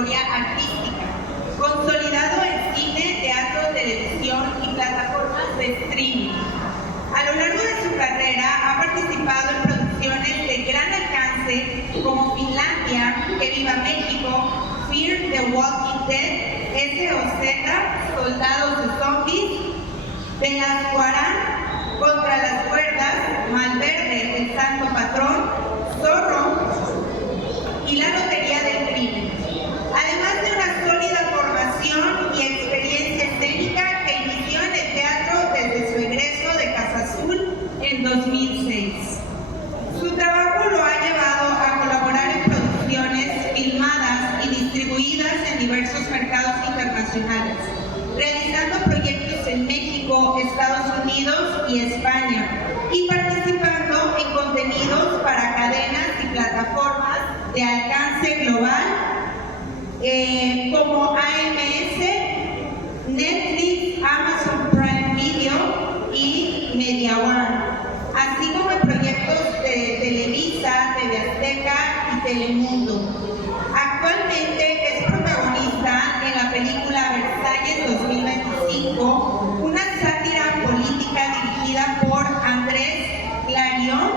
trayectoria artística, consolidado en cine, teatro, televisión y plataformas de streaming. A lo largo de su carrera ha participado en producciones de gran alcance como Finlandia, Que Viva México, Fear the Walking Dead, SOZ, Soldados y Zombies, Benasquarán, Contra las Cuerdas, Malverde, El Santo Patrón, Zorro y La Lotería del Crimen. Además de una sólida formación y experiencia escénica que inició en el teatro desde su egreso de Casa Azul en 2006. Su trabajo lo ha llevado a colaborar en producciones filmadas y distribuidas en diversos mercados internacionales, realizando proyectos en México, Estados Unidos y España, y participando en contenidos para cadenas y plataformas de alcance global como AMS, Netflix, Amazon Prime Video y MediaOne, así como en proyectos de Televisa, TV Azteca y Telemundo. Actualmente es protagonista en la película Versalles 2025, una sátira política dirigida por Andrés Clarion,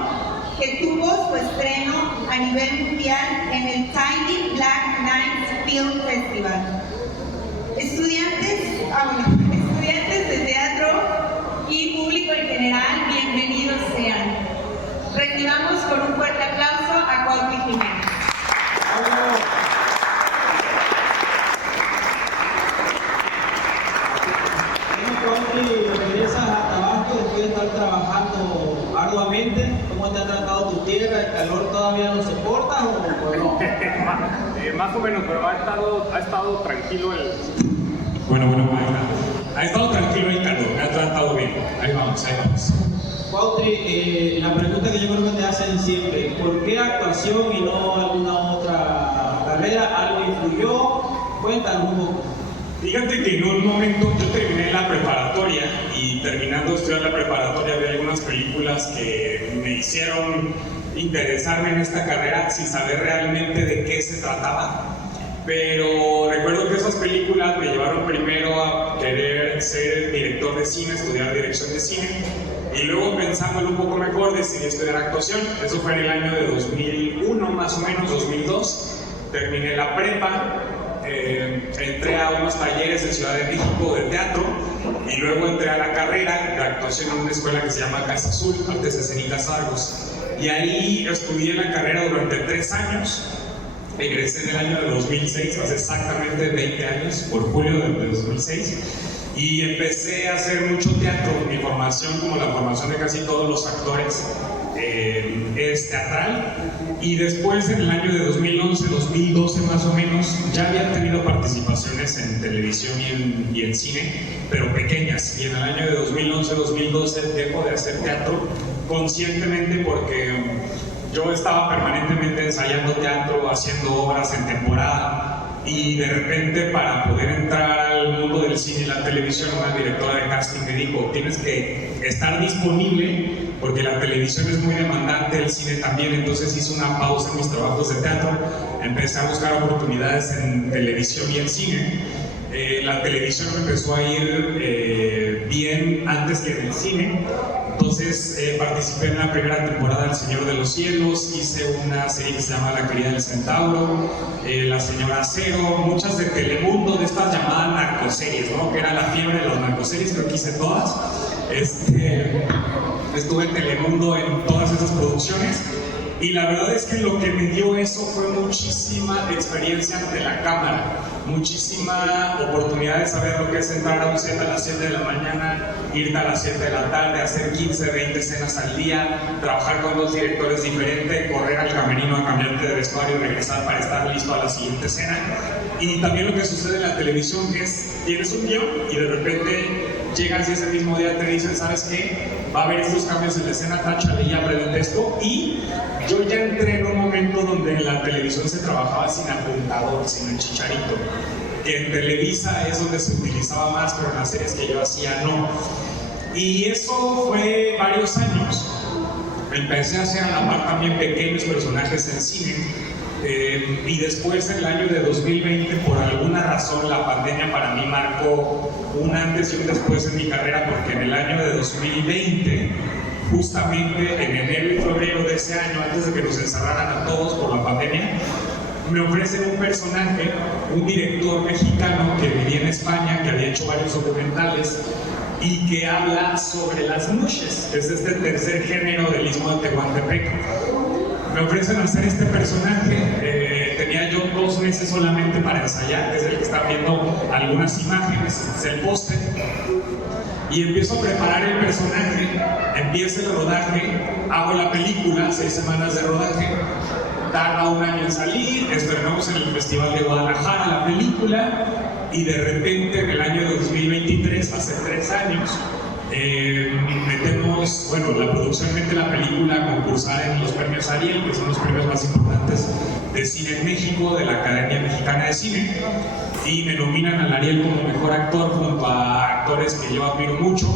que tuvo su estreno a nivel mundial en el Tiny Black Nights Film Festival. Estudiantes de teatro y público en general, bienvenidos sean. Recibamos con un fuerte aplauso a Cuautli Jiménez. Regresas a trabajo después de estar trabajando arduamente. ¿Cómo te ha tratado tu tierra? ¿El calor todavía no soporta o no? Más o menos, pero ha estado tranquilo el... Bueno, ha estado tranquilo el calor, me ha tratado bien. Ahí vamos. Cuautli, la pregunta que yo creo que te hacen siempre, ¿por qué actuación y no alguna otra carrera? ¿Algo influyó? Cuéntanos un poco. Fíjate que en un momento yo terminé la preparatoria y terminando de estudiar la preparatoria vi algunas películas que me hicieron interesarme en esta carrera sin saber realmente de qué se trataba. Pero recuerdo que esas películas me llevaron primero a querer ser director de cine, estudiar dirección de cine, y luego pensándolo un poco mejor decidí estudiar actuación. Eso fue en el año de 2001 más o menos, 2002. Terminé la prepa. Entré a unos talleres en Ciudad de México de teatro y luego entré a la carrera de actuación en una escuela que se llama Casa Azul, Artes Escénicas Argos, y ahí estudié la carrera durante 3 años. Egresé en el año de 2006, hace exactamente 20 años, por julio de 2006, y empecé a hacer mucho teatro. Mi formación, como la formación de casi todos los actores, es teatral, y después en el año de 2011, 2012 más o menos, ya había tenido participaciones en televisión y en cine, pero pequeñas, y en el año de 2011, 2012 dejo de hacer teatro conscientemente porque yo estaba permanentemente ensayando teatro, haciendo obras en temporada, y de repente para poder entrar al mundo del cine y la televisión, una directora de casting me dijo: tienes que estar disponible porque la televisión es muy demandante, el cine también. Entonces hice una pausa en mis trabajos de teatro, empecé a buscar oportunidades en televisión y en cine. La televisión me empezó a ir bien antes que en el cine. Entonces participé en la primera temporada del Señor de los Cielos, hice una serie que se llama La Querida del Centauro, La Señora Cero, muchas de Telemundo, de estas llamadas narcoseries, ¿no? Que era la fiebre de las narcoseries, creo que hice todas. Estuve en Telemundo en todas esas producciones, y la verdad es que lo que me dio eso fue muchísima experiencia ante la cámara, muchísima oportunidad de saber lo que es entrar a un set a las 7 de la mañana, irte a las 7 de la tarde, hacer 15, 20 escenas al día, trabajar con 2 directores diferentes, correr al camerino a cambiarte de vestuario y regresar para estar listo a la siguiente escena. Y también lo que sucede en la televisión es, tienes un guión y de repente llegas y ese mismo día te dicen: ¿sabes qué? Va a haber estos cambios en la escena, táchale y aprende esto. Y yo ya entré en un momento donde en la televisión se trabajaba sin apuntador, sin el chicharito, que en Televisa es donde se utilizaba más, pero en las series que yo hacía no. Y eso fue varios años. Empecé a hacer a la par también pequeños personajes en cine. Y después, en el año de 2020, por alguna razón, la pandemia para mí marcó un antes y un después en mi carrera, porque en el año de 2020, justamente en enero y febrero de ese año, antes de que nos encerraran a todos por la pandemia, me ofrecen un personaje, un director mexicano que vivía en España, que había hecho varios documentales y que habla sobre las mushes, que es este tercer género del Istmo de Tehuantepec. Me ofrecen hacer este personaje, tenía yo 2 meses solamente para ensayar, desde el que están viendo algunas imágenes, es el póster, y empiezo a preparar el personaje, empieza el rodaje, hago la película, 6 semanas de rodaje, tarda 1 año en salir, estrenamos en el Festival de Guadalajara la película, y de repente en el año 2023, hace 3 años, metemos, bueno, la producción mete la película a concursar en los premios Ariel, que son los premios más importantes de cine en México, de la Academia Mexicana de Cine, y me nominan al Ariel como mejor actor junto a actores que yo admiro mucho.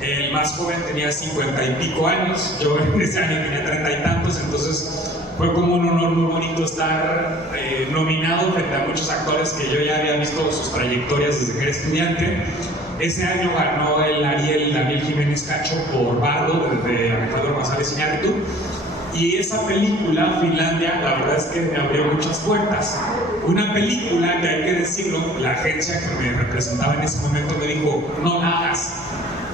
El más joven tenía 50 y pico años, yo en ese año tenía 30 y tantos, entonces fue como un honor muy bonito estar nominado frente a muchos actores que yo ya había visto sus trayectorias desde que era estudiante. Ese año ganó el Ariel Daniel Jiménez Cacho por Bardo, de Alejandro González Iñárritu. Y esa película, Finlandia, la verdad es que me abrió muchas puertas. Una película que, hay que decirlo, la agencia que me representaba en ese momento me dijo, no la hagas,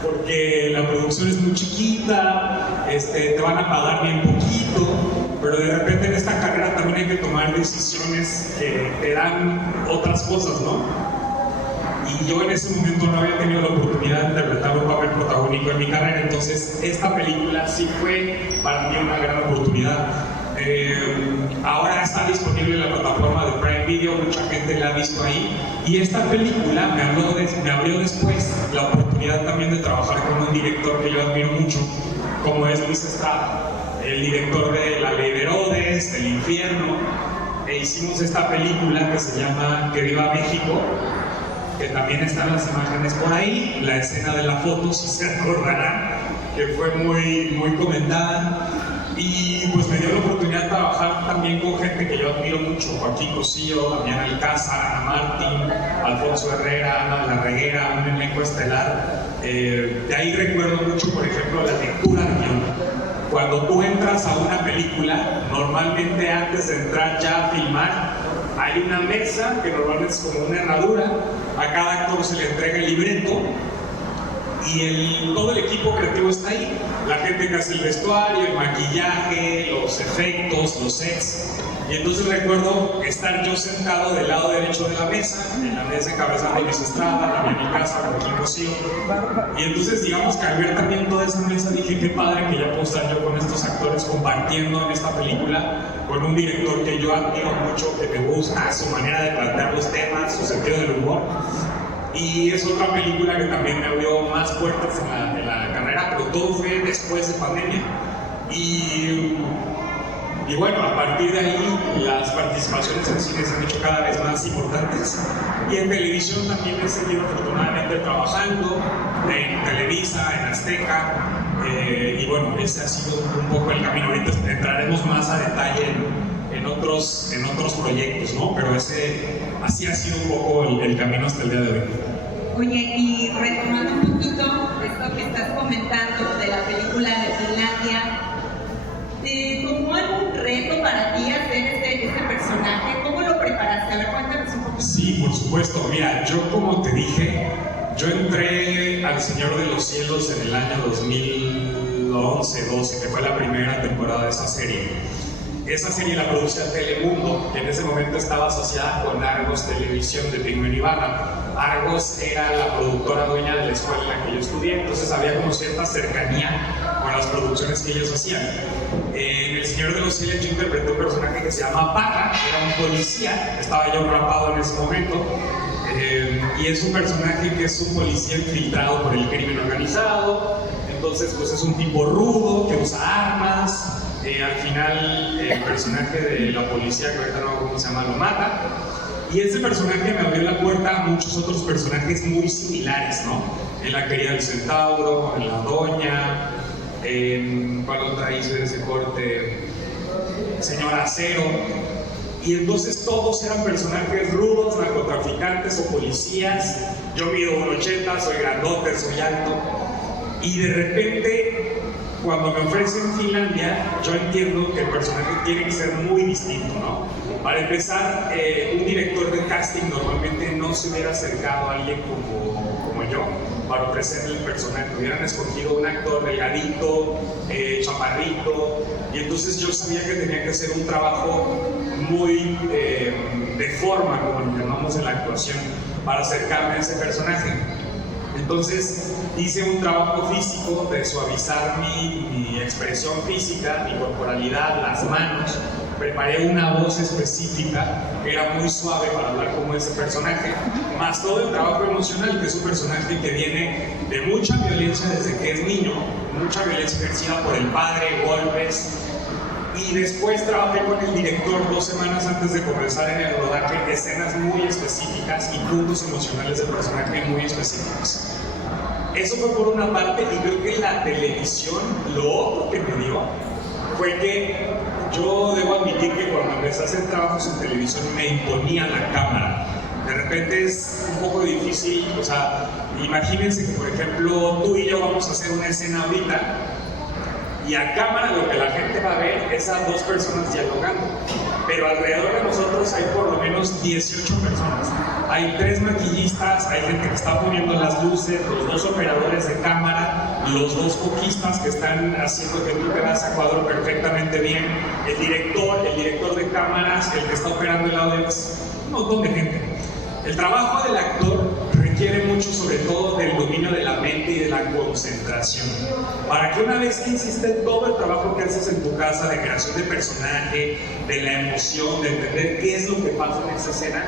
porque la producción es muy chiquita, te van a pagar bien poquito, pero de repente en esta carrera también hay que tomar decisiones que te dan otras cosas, ¿no? Y yo en ese momento no había tenido la oportunidad de interpretar un papel protagónico en mi carrera, entonces esta película sí fue para mí una gran oportunidad. Ahora está disponible en la plataforma de Prime Video, mucha gente la ha visto ahí, y esta película me abrió después la oportunidad también de trabajar con un director que yo admiro mucho, como es Luis Estrada, el director de La Ley de Herodes, del Infierno, e hicimos esta película que se llama Que Viva México, que también están las imágenes por ahí, la escena de la foto, si se acordarán, que fue muy comentada, y pues me dio la oportunidad de trabajar también con gente que yo admiro mucho, Joaquín Cosío, Damián Alcázar, Ana Martín, Alfonso Herrera, Ana de la Reguera, un elenco estelar. De ahí recuerdo mucho, por ejemplo, la lectura de guión. Cuando tú entras a una película, normalmente antes de entrar ya a filmar, hay una mesa que normalmente es como una herradura, a cada actor se le entrega el libreto y todo el equipo creativo está ahí. La gente que hace el vestuario, el maquillaje, los efectos, los sets. Y entonces recuerdo estar yo sentado del lado derecho de la mesa, en la mesa encabezada Luis Estrada, Damián Alcázar, Joaquín Cosío. Y entonces digamos que al ver también toda esa mesa dije qué padre que ya puedo estar yo con estos actores compartiendo en esta película, con un director que yo admiro mucho, que me gusta su manera de plantear los temas, su sentido del humor. Y es otra película que también me abrió más puertas en la carrera, pero todo fue después de pandemia. Y bueno, a partir de ahí las participaciones en cine se han hecho cada vez más importantes. Y en televisión también he seguido afortunadamente trabajando, en Televisa, en Azteca. Y bueno, ese ha sido un poco el camino. Ahorita entraremos más a detalle en otros proyectos, ¿no? Pero así ha sido un poco el camino hasta el día de hoy. Oye, y retomando un poquito esto que estás comentando de la película de Finlandia, ¿tomó algún reto para ti hacer este personaje? ¿Cómo lo preparaste? A ver, cuéntanos un poco. Sí, por supuesto. Mira, yo como te dije, yo entré al Señor de los Cielos en el año 2011-12, que fue la primera temporada de esa serie. Esa serie la producía Telemundo, que en ese momento estaba asociada con Argos Televisión de Pigmen Ibarra. Argos era la productora dueña de la escuela en la que yo estudié, entonces había como cierta cercanía con las producciones que ellos hacían. En El Señor de los Cielos yo interpreté un personaje que se llama Parra, era un policía, estaba yo rapado en ese momento, y es un personaje que es un policía infiltrado por el crimen organizado, entonces pues es un tipo rudo, que usa armas. Al final el personaje de la policía, que ahorita no sé cómo se llama, lo mata. Y ese personaje me abrió la puerta a muchos otros personajes muy similares, ¿no? En La Querida del Centauro, en La Doña, ¿Cuál otra hizo ese corte? Señor Acero. Y entonces todos eran personajes rudos, narcotraficantes o policías. Yo mido 1.80, soy grandote, soy alto. Y de repente, cuando me ofrecen Finlandia, yo entiendo que el personaje tiene que ser muy distinto, ¿no? Para empezar, un director de casting normalmente no se hubiera acercado a alguien como yo para ofrecerle el personaje. Hubieran escogido un actor delgadito, chaparrito, y entonces yo sabía que tenía que hacer un trabajo muy de forma, como lo llamamos en la actuación, para acercarme a ese personaje. Entonces hice un trabajo físico de suavizar mi expresión física, mi corporalidad, las manos. Preparé una voz específica que era muy suave para hablar como ese personaje, más todo el trabajo emocional, que es un personaje que viene de mucha violencia desde que es niño, mucha violencia ejercida por el padre, golpes. Y después trabajé con el director 2 semanas antes de comenzar en el rodaje escenas muy específicas y puntos emocionales del personaje muy específicos. Eso fue por una parte, y creo que la televisión, lo otro que me dio fue que yo debo admitir que cuando empecé a hacer trabajos en televisión me imponía la cámara. De repente es un poco difícil, o sea, imagínense que por ejemplo tú y yo vamos a hacer una escena ahorita y a cámara lo que la gente va a ver es a 2 personas dialogando, pero alrededor de nosotros hay por lo menos 18 personas. Hay 3 maquillistas, hay gente que está poniendo las luces, los 2 operadores de cámara, los 2 foquistas que están haciendo que tú te veas a cuadro perfectamente bien, el director de cámaras, el que está operando el audio, es un montón de gente. El trabajo del actor requiere mucho, sobre todo, del dominio de la mente y de la concentración. Para que una vez que hiciste todo el trabajo que haces en tu casa de creación de personaje, de la emoción, de entender qué es lo que pasa en esa escena,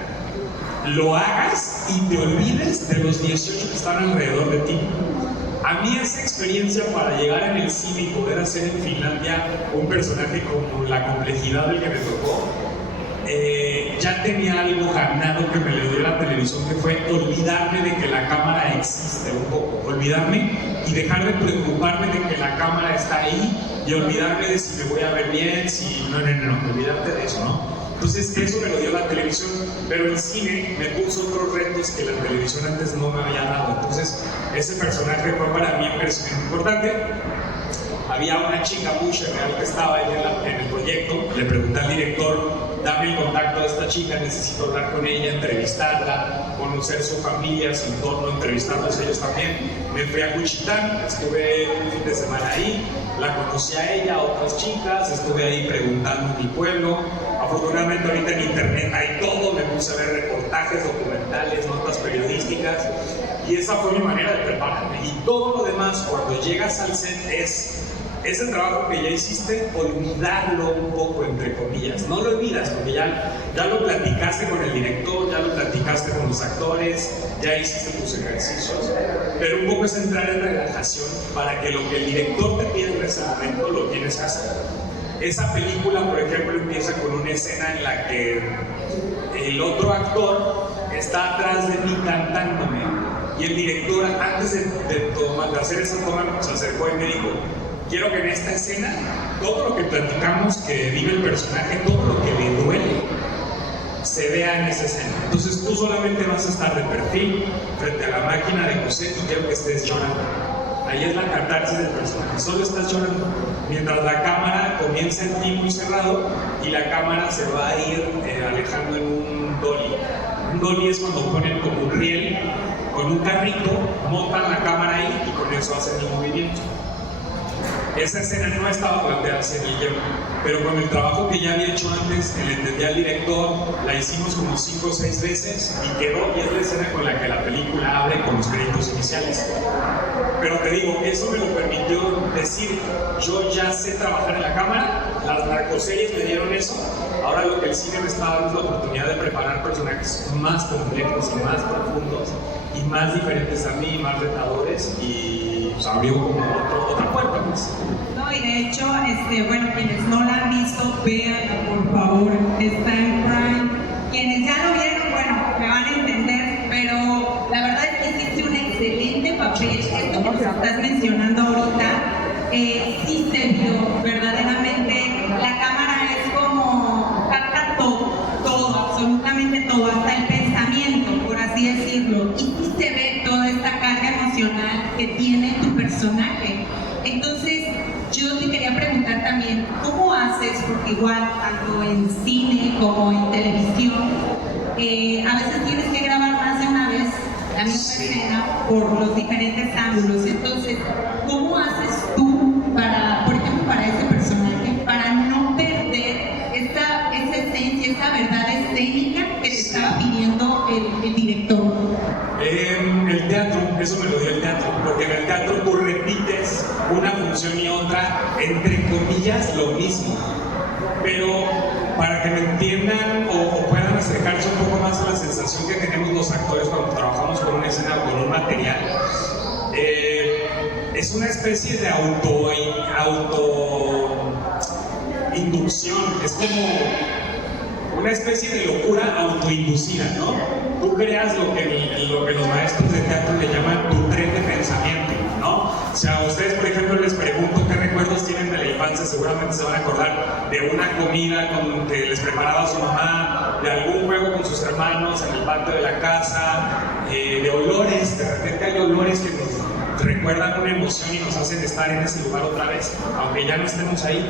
lo hagas y te olvides de los 18 que están alrededor de ti. A mí esa experiencia para llegar en el cine y poder hacer en Finlandia un personaje con la complejidad del que me tocó, ya tenía algo ganado que me le dio la televisión, que fue olvidarme de que la cámara existe un poco, olvidarme y dejar de preocuparme de que la cámara está ahí y olvidarme de si me voy a ver bien, si no, olvidarte de eso, ¿no? Entonces eso me lo dio la televisión, pero el cine me puso otros retos que la televisión antes no me había dado. Entonces ese personaje fue para mí un crecimiento importante. Había una chica muy genial que estaba ahí en el proyecto, le pregunté al director, dame el contacto de esta chica, necesito hablar con ella, entrevistarla, conocer su familia, su entorno, entrevistarlos ellos también. Me fui a Juchitán, estuve un fin de semana ahí, la conocí a ella, a otras chicas, estuve ahí preguntando en mi pueblo. Afortunadamente ahorita en internet hay todo, me puse a ver reportajes, documentales, notas periodísticas, y esa fue mi manera de prepararme. Y todo lo demás, cuando llegas al set, es ese trabajo que ya hiciste, olvidarlo un poco, entre comillas. No lo olvidas, porque ya lo platicaste con el director, ya lo platicaste con los actores, ya hiciste tus ejercicios, pero un poco es entrar en relajación para que lo que el director te pide en ese momento lo tienes que hacer. Esa película, por ejemplo, empieza con una escena en la que el otro actor está atrás de mí cantándome, y el director, antes de hacer esa toma, se acercó y me dijo: quiero que en esta escena, todo lo que platicamos que vive el personaje, todo lo que le duele, se vea en esa escena. Entonces tú solamente vas a estar de perfil frente a la máquina de coser y quiero que estés llorando. Ahí es la catarsis del personaje, solo estás llorando. Mientras la cámara comienza en ti muy cerrado y la cámara se va a ir alejando en un dolly. Un dolly es cuando ponen como un riel con un carrito, montan la cámara ahí y con eso hacen el movimiento. Esa escena no estaba planteada así en el guión, pero con el trabajo que ya había hecho antes, le entendí al director, la hicimos como 5 o 6 veces y quedó, y es la escena con la que la película abre con los créditos iniciales. Pero te digo, eso me lo permitió decir, yo ya sé trabajar en la cámara, las narcoseries me dieron eso, ahora lo que el cine me está dando es la oportunidad de preparar personajes más complejos y más profundos y más diferentes a mí, más retadores, y pues, abrió como otra puerta más. No, y de hecho, bueno, quienes no la han visto, véanla por favor, está en Prime. Quienes ya lo vieron, bueno, me van a entender, pero la verdad es que hiciste un excelente papel. Esto que estás mencionando ahorita, igual, tanto en cine como en televisión, a veces tienes que grabar más de una vez la misma escena por los diferentes ángulos. Entonces, ¿cómo haces tú para, por ejemplo, para ese personaje, para no perder esa esencia, esa verdad escénica que te estaba pidiendo el director? El teatro, eso me lo dio el teatro, porque en el teatro tú repites una función y otra, entre comillas, lo mismo. Pero para que me entiendan o puedan acercarse un poco más a la sensación que tenemos los actores cuando trabajamos con una escena o con un material, es una especie de autoinducción, es como una especie de locura autoinducida, ¿no? Tú creas lo que los maestros de teatro le llaman tu tren de pensamiento, ¿no? O sea, a ustedes, por ejemplo, les pregunto qué recuerdos tienen de la infancia, seguramente se van a acordar de una comida que les preparaba su mamá, de algún juego con sus hermanos en el patio de la casa, de olores. De repente hay olores que nos recuerdan una emoción y nos hacen estar en ese lugar otra vez, aunque ya no estemos ahí.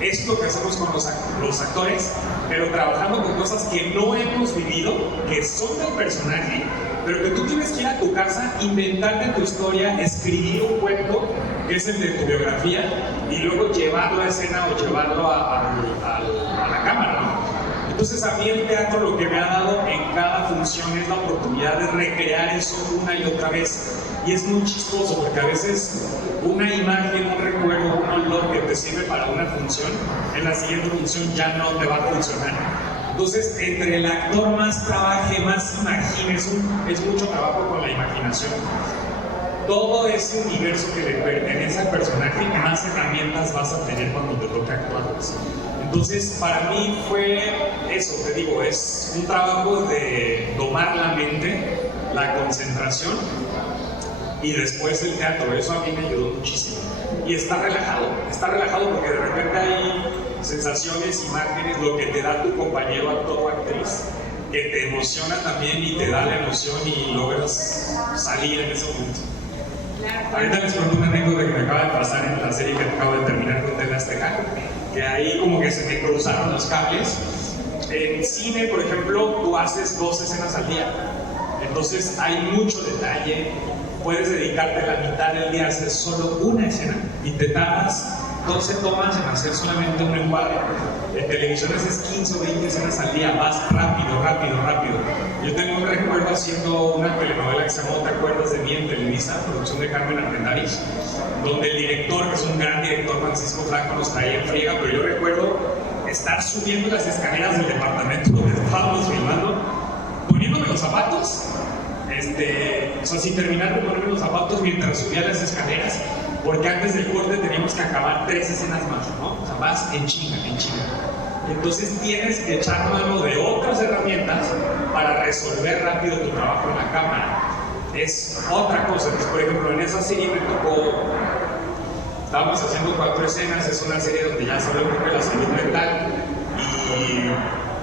Eso es lo que hacemos con los actores, pero trabajando con cosas que no hemos vivido, que son del personaje, pero que tú tienes que ir a tu casa, inventarte tu historia, escribir un cuento, que es el de tu biografía, y luego llevarlo a escena o llevarlo a la cámara, ¿no? Entonces a mí el teatro lo que me ha dado en cada función es la oportunidad de recrear eso una y otra vez. Y es muy chistoso porque a veces una imagen, un recuerdo, un olor que te sirve para una función, en la siguiente función ya no te va a funcionar. Entonces, entre el actor más trabaje, más imagine, es mucho trabajo con la imaginación. Todo ese universo que le pertenece al personaje, más herramientas vas a tener cuando te toque actuarlas. Entonces, para mí fue eso, te digo, es un trabajo de domar la mente, la concentración, y después el teatro. Eso a mí me ayudó muchísimo. Y está relajado porque de repente hay sensaciones, imágenes, lo que te da tu compañero actor o actriz, que te emociona también y te da la emoción y logras salir en ese momento. Ahorita les cuento una anécdota que me acaba de pasar en la serie que acabo de terminar con TV Azteca, que ahí como que se me cruzaron los cables. En cine, por ejemplo, tú haces 2 escenas al día, entonces hay mucho detalle. Puedes dedicarte la mitad del día a hacer solo una escena y te tardas 12 tomas en hacer solamente un encuadre. En televisión haces 15 o 20 escenas al día, vas rápido. Yo tengo un recuerdo haciendo una telenovela que se llamó ¿Te acuerdas de mí? En Televisa, producción de Carmen Armendáriz, donde el director, que es un gran director, Francisco Franco, nos traía en friega, pero yo recuerdo estar subiendo las escaleras del departamento donde estábamos filmando, poniéndome los zapatos, o sea, sin terminar de ponerme los zapatos mientras subía las escaleras, porque antes del corte teníamos que acabar 3 escenas más, ¿no? O sea, vas en chinga. Entonces tienes que echar mano de otras herramientas para resolver rápido tu trabajo en la cámara. Es otra cosa. Entonces, por ejemplo, en esa serie me tocó, estábamos haciendo 4 escenas, es una serie donde ya se habla un poco de la salud mental, y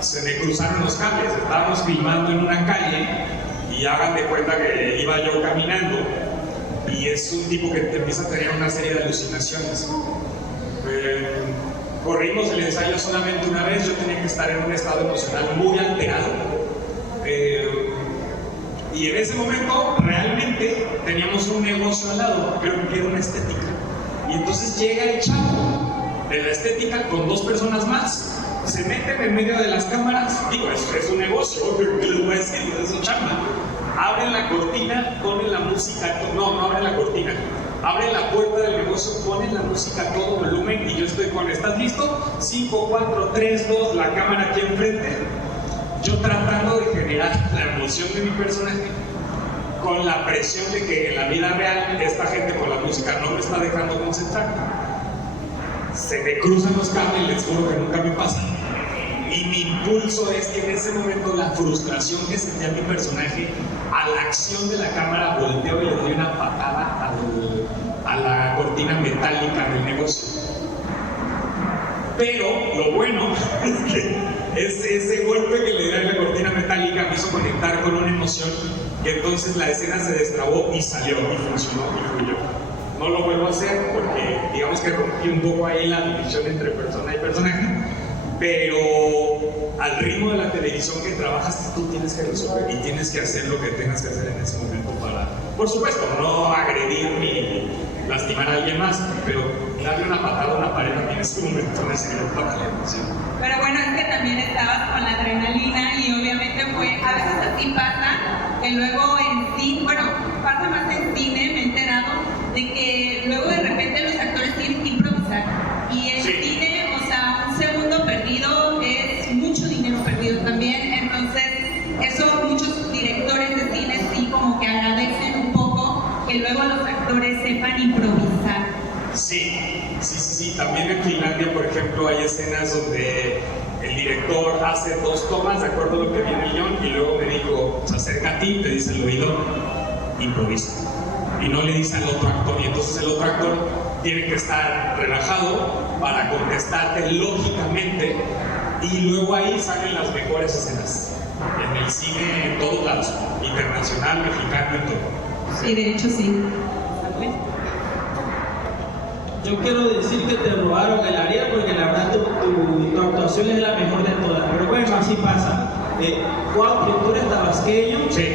se me cruzaron los cables. Estábamos filmando en una calle y hagan de cuenta que iba yo caminando y es un tipo que te empieza a tener una serie de alucinaciones. Corrimos el ensayo solamente una vez, yo tenía que estar en un estado emocional muy alterado, y en ese momento realmente teníamos un negocio al lado, pero que era una estética, y entonces llega el chavo de la estética con 2 personas más, se meten en medio de las cámaras, digo, es un negocio, pero ¿qué les voy a decir? Es su chamba. Abren la cortina, ponen la música, no abren la cortina, abren la puerta del negocio, ponen la música a todo volumen y yo estoy con, ¿estás listo? 5, 4, 3, 2, la cámara aquí enfrente, yo tratando de generar la emoción de mi personaje con la presión de que en la vida real esta gente con la música no me está dejando concentrar. Se me cruzan los cables, les juro que nunca me pasa. Y mi impulso es que en ese momento la frustración que sentía mi personaje a la acción de la cámara, volteo y le doy una patada a la cortina metálica del negocio. Pero lo bueno es que ese golpe que le di a la cortina metálica me hizo conectar con una emoción, que entonces la escena se destrabó y salió y funcionó y fluyó. No lo vuelvo a hacer porque digamos que rompí un poco ahí la división entre persona y personaje, pero al ritmo de la televisión que trabajas, tú tienes que resolver y tienes que hacer lo que tengas que hacer en ese momento para, por supuesto, no agredir ni lastimar a alguien más, pero darle una patada a una pared también es un momento necesario para la emoción. Pero bueno, es que también estabas con la adrenalina y obviamente a veces así pasa, que luego en cine, bueno, pasa más en cine, me he enterado de que luego de repente los actores tienen que improvisar. Y en cine, o sea, un segundo perdido es mucho dinero perdido también, entonces eso muchos directores de cine sí como que agradecen un poco que luego los actores sepan improvisar. Sí. También en Finlandia, por ejemplo, hay escenas donde el director hace 2 tomas de acuerdo a lo que viene el guión y luego me dijo, se acerca a ti, te dice al oído, improvisa. Y no le dice al otro actor, y entonces el otro actor tiene que estar relajado para contestarte lógicamente y luego ahí salen las mejores escenas. En el cine, en todos lados, internacional, mexicano, en todo. Sí, de hecho sí. Yo quiero decir que te robaron el Ariel porque la verdad tu actuación es la mejor de todas. Pero bueno, así pasa. Juan, tú eres tabasqueño. Sí.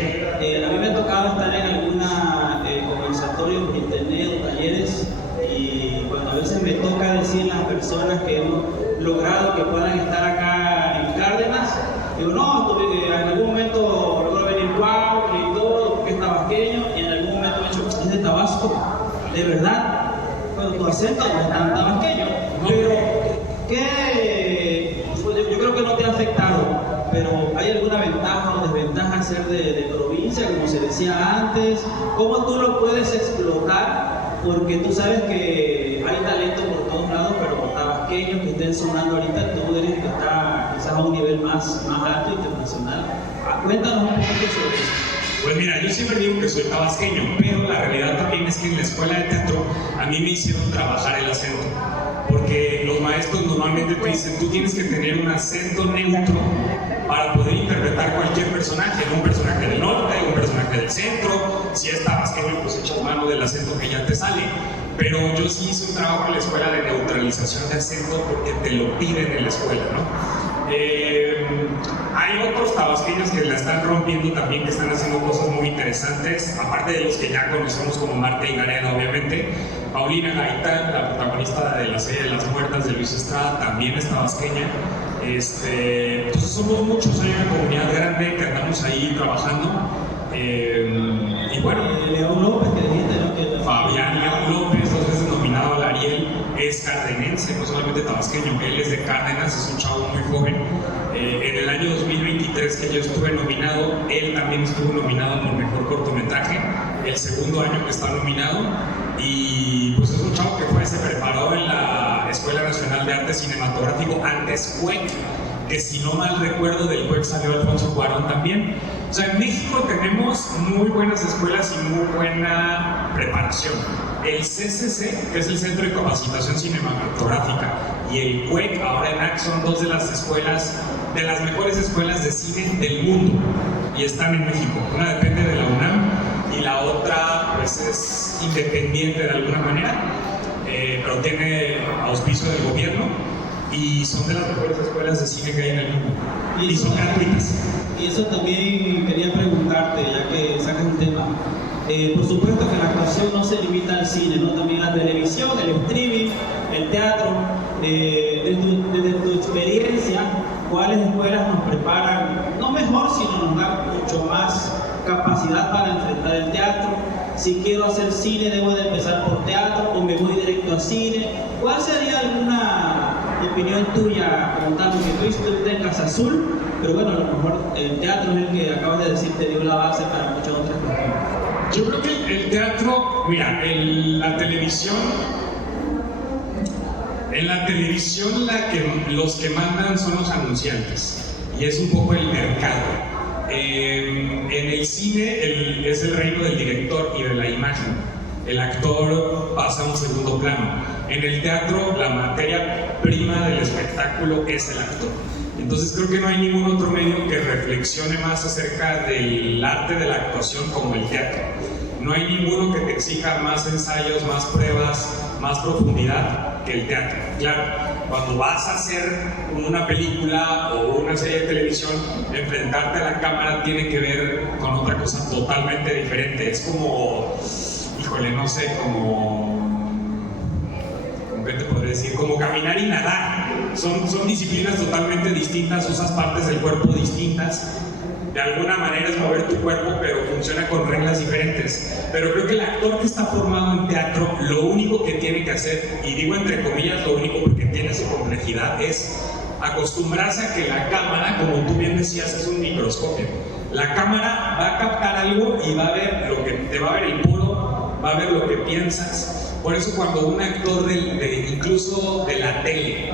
A mí me ha tocado estar en alguna conversatorios de internet o talleres y cuando a veces me toca decir las personas que hemos logrado que puedan estar acá en Cárdenas, digo, no, en algún momento logró venir Juan y todo, porque es tabasqueño, y en algún momento me he dicho, es de Tabasco, de verdad. Bueno, tu acento no es tan tabasqueño, pero yo creo que no te ha afectado, pero ¿hay alguna ventaja o desventaja ser de provincia, como se decía antes? ¿Cómo tú lo puedes explotar? Porque tú sabes que hay talento por todos lados, pero tabasqueños que estén sonando ahorita, tú eres que está quizás a un nivel más alto, internacional. Cuéntanos un poquito sobre eso. Pues mira, yo siempre digo que soy tabasqueño, pero la realidad también es que en la escuela de teatro a mí me hicieron trabajar el acento, porque los maestros normalmente te dicen, tú tienes que tener un acento neutro para poder interpretar cualquier personaje, un personaje del norte, un personaje del centro. Si es tabasqueño, pues echas mano del acento que ya te sale. Pero yo sí hice un trabajo en la escuela de neutralización de acento porque te lo piden en la escuela, ¿no? Hay otros tabasqueños que la están rompiendo también, que están haciendo cosas muy interesantes, aparte de los que ya conocemos como Marta y Gareda, obviamente. Paulina Gaitán, la protagonista de la serie de Las Muertas de Luis Estrada, también es tabasqueña. Entonces somos muchos, hay una comunidad grande que andamos ahí trabajando. Y bueno, León López, que dijiste, ¿no? Fabián León López, 2 veces nominado al Ariel, es cardenense, no solamente tabasqueño, él es de Cárdenas, es un chavo muy joven. En el año 2023 que yo estuve nominado, él también estuvo nominado por Mejor Cortometraje, el segundo año que está nominado, y pues es un chavo que se preparó en la Escuela Nacional de Arte Cinematográfico, antes CUEC, que si no mal recuerdo del CUEC salió Alfonso Cuarón también. O sea, en México tenemos muy buenas escuelas y muy buena preparación. El CCC, que es el Centro de Capacitación Cinematográfica, y el CUEC, ahora ENAC, son 2 de las escuelas, de las mejores escuelas de cine del mundo, y están en México. Una depende de la UNAM y la otra pues es independiente de alguna manera, pero tiene auspicio del gobierno y son de las mejores escuelas de cine que hay en el mundo y son gratuitas. Y eso también quería preguntarte, ya que sacas un tema. Por supuesto que la actuación no se limita al cine, ¿no? También la televisión, el streaming, el teatro. Desde tu experiencia, ¿cuáles escuelas nos preparan, no mejor, sino nos dan mucho más capacidad para enfrentar el teatro? Si quiero hacer cine, ¿debo de empezar por teatro o me voy directo a cine? ¿Cuál sería alguna opinión tuya, contando que tú estuviste en Casa Azul, pero bueno, a lo mejor el teatro es el que acabas de decir te dio la base para muchas otras cuestiones? Yo creo que el teatro, mira, en la televisión los que mandan son los anunciantes y es un poco el mercado. En el cine es el reino del director y de la imagen. El actor pasa a un segundo plano. En el teatro la materia prima del espectáculo es el actor. Entonces creo que no hay ningún otro medio que reflexione más acerca del arte de la actuación como el teatro. No hay ninguno que te exija más ensayos, más pruebas, más profundidad que el teatro. Claro, Cuando vas a hacer una película o una serie de televisión, enfrentarte a la cámara tiene que ver con otra cosa totalmente diferente. Es como, híjole, no sé, ¿qué te podría decir? Como caminar y nadar. Son disciplinas totalmente distintas, usas partes del cuerpo distintas. De alguna manera es mover tu cuerpo, pero funciona con reglas diferentes. Pero creo que el actor que está formado en teatro, lo único que tiene que hacer, y digo entre comillas lo único porque tiene su complejidad, es acostumbrarse a que la cámara, como tú bien decías, es un microscopio. La cámara va a captar algo y va a ver lo que te va a ver el poro, va a ver lo que piensas. Por eso cuando un actor incluso de la tele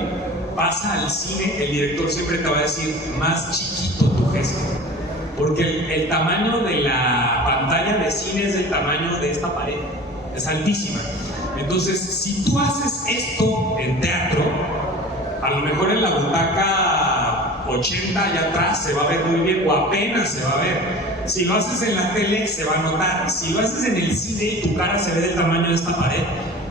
pasa al cine, el director siempre te va a decir más chiquito tu gesto. Porque el tamaño de la pantalla de cine es del tamaño de esta pared. Es altísima. Entonces, si tú haces esto en teatro, a lo mejor en la butaca 80 allá atrás se va a ver muy bien o apenas se va a ver. Si lo haces en la tele se va a notar. Si lo haces en el cine y tu cara se ve del tamaño de esta pared,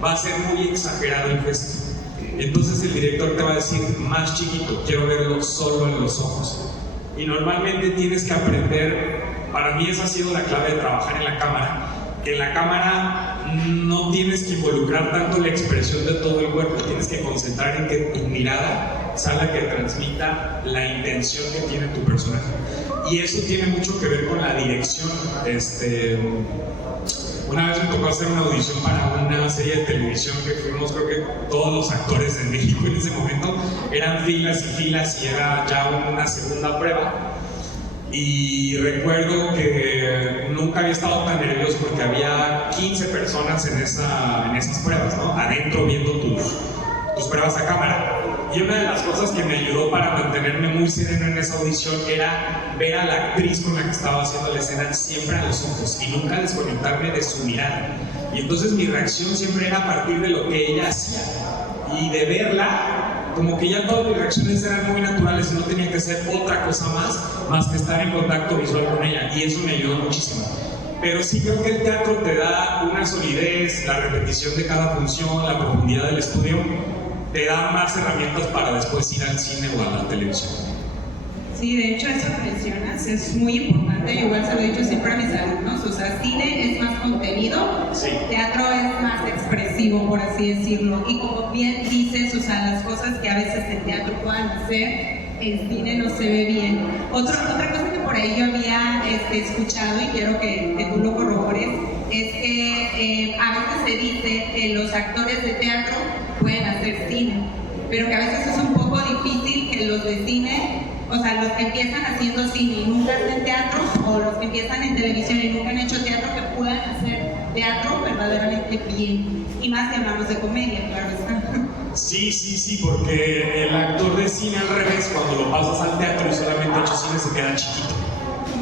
va a ser muy exagerado el gesto. Entonces el director te va a decir más chiquito, quiero verlo solo en los ojos. Y normalmente tienes que aprender, para mí esa ha sido la clave de trabajar en la cámara, que en la cámara no tienes que involucrar tanto la expresión de todo el cuerpo, tienes que concentrar en que tu mirada sea la que transmita la intención que tiene tu personaje. Y eso tiene mucho que ver con la dirección. Una vez me tocó hacer una audición para una serie de televisión que fuimos, creo que todos los actores de México en ese momento, eran filas y filas y era ya una segunda prueba. Y recuerdo que nunca había estado tan nervioso porque había 15 personas en esas pruebas, ¿no? Adentro viendo tus pruebas a cámara. Y una de las cosas que me ayudó para mantenerme muy sereno en esa audición era ver a la actriz con la que estaba haciendo la escena siempre a los ojos y nunca desconectarme de su mirada. Y entonces mi reacción siempre era a partir de lo que ella hacía. Y de verla, como que ya todas mis reacciones eran muy naturales y no tenía que hacer otra cosa más que estar en contacto visual con ella. Y eso me ayudó muchísimo. Pero sí creo que el teatro te da una solidez, la repetición de cada función, la profundidad del estudio, te da más herramientas para después ir al cine o a la televisión. Sí, de hecho eso que mencionas es muy importante, yo igual se lo he dicho siempre a mis alumnos, o sea, cine es más contenido, sí. Teatro es más expresivo, por así decirlo, y como bien dices, o sea, las cosas que a veces en teatro puedan hacer, en cine no se ve bien. Otra cosa que por ahí yo había escuchado y quiero que tú lo corrobores, es que a veces se dice que los actores de teatro pueden hacer cine, pero que a veces es un poco difícil que los de cine, o sea, los que empiezan haciendo cine y nunca hacen teatro, o los que empiezan en televisión y nunca han hecho teatro, que puedan hacer teatro verdaderamente bien, y más si hablamos de comedia, claro está. Sí, porque el actor de cine al revés, cuando lo pasas al teatro y solamente ha hecho cine, se queda chiquito.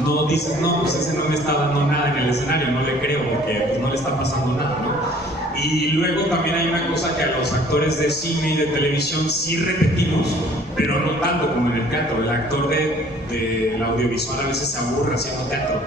No dices, no, pues ese no me está dando nada en el escenario, no le creo, porque pues, no le está pasando nada, ¿no? Y luego también hay una cosa que a los actores de cine y de televisión sí repetimos, pero no tanto como en el teatro. El actor del audiovisual a veces se aburre haciendo teatro,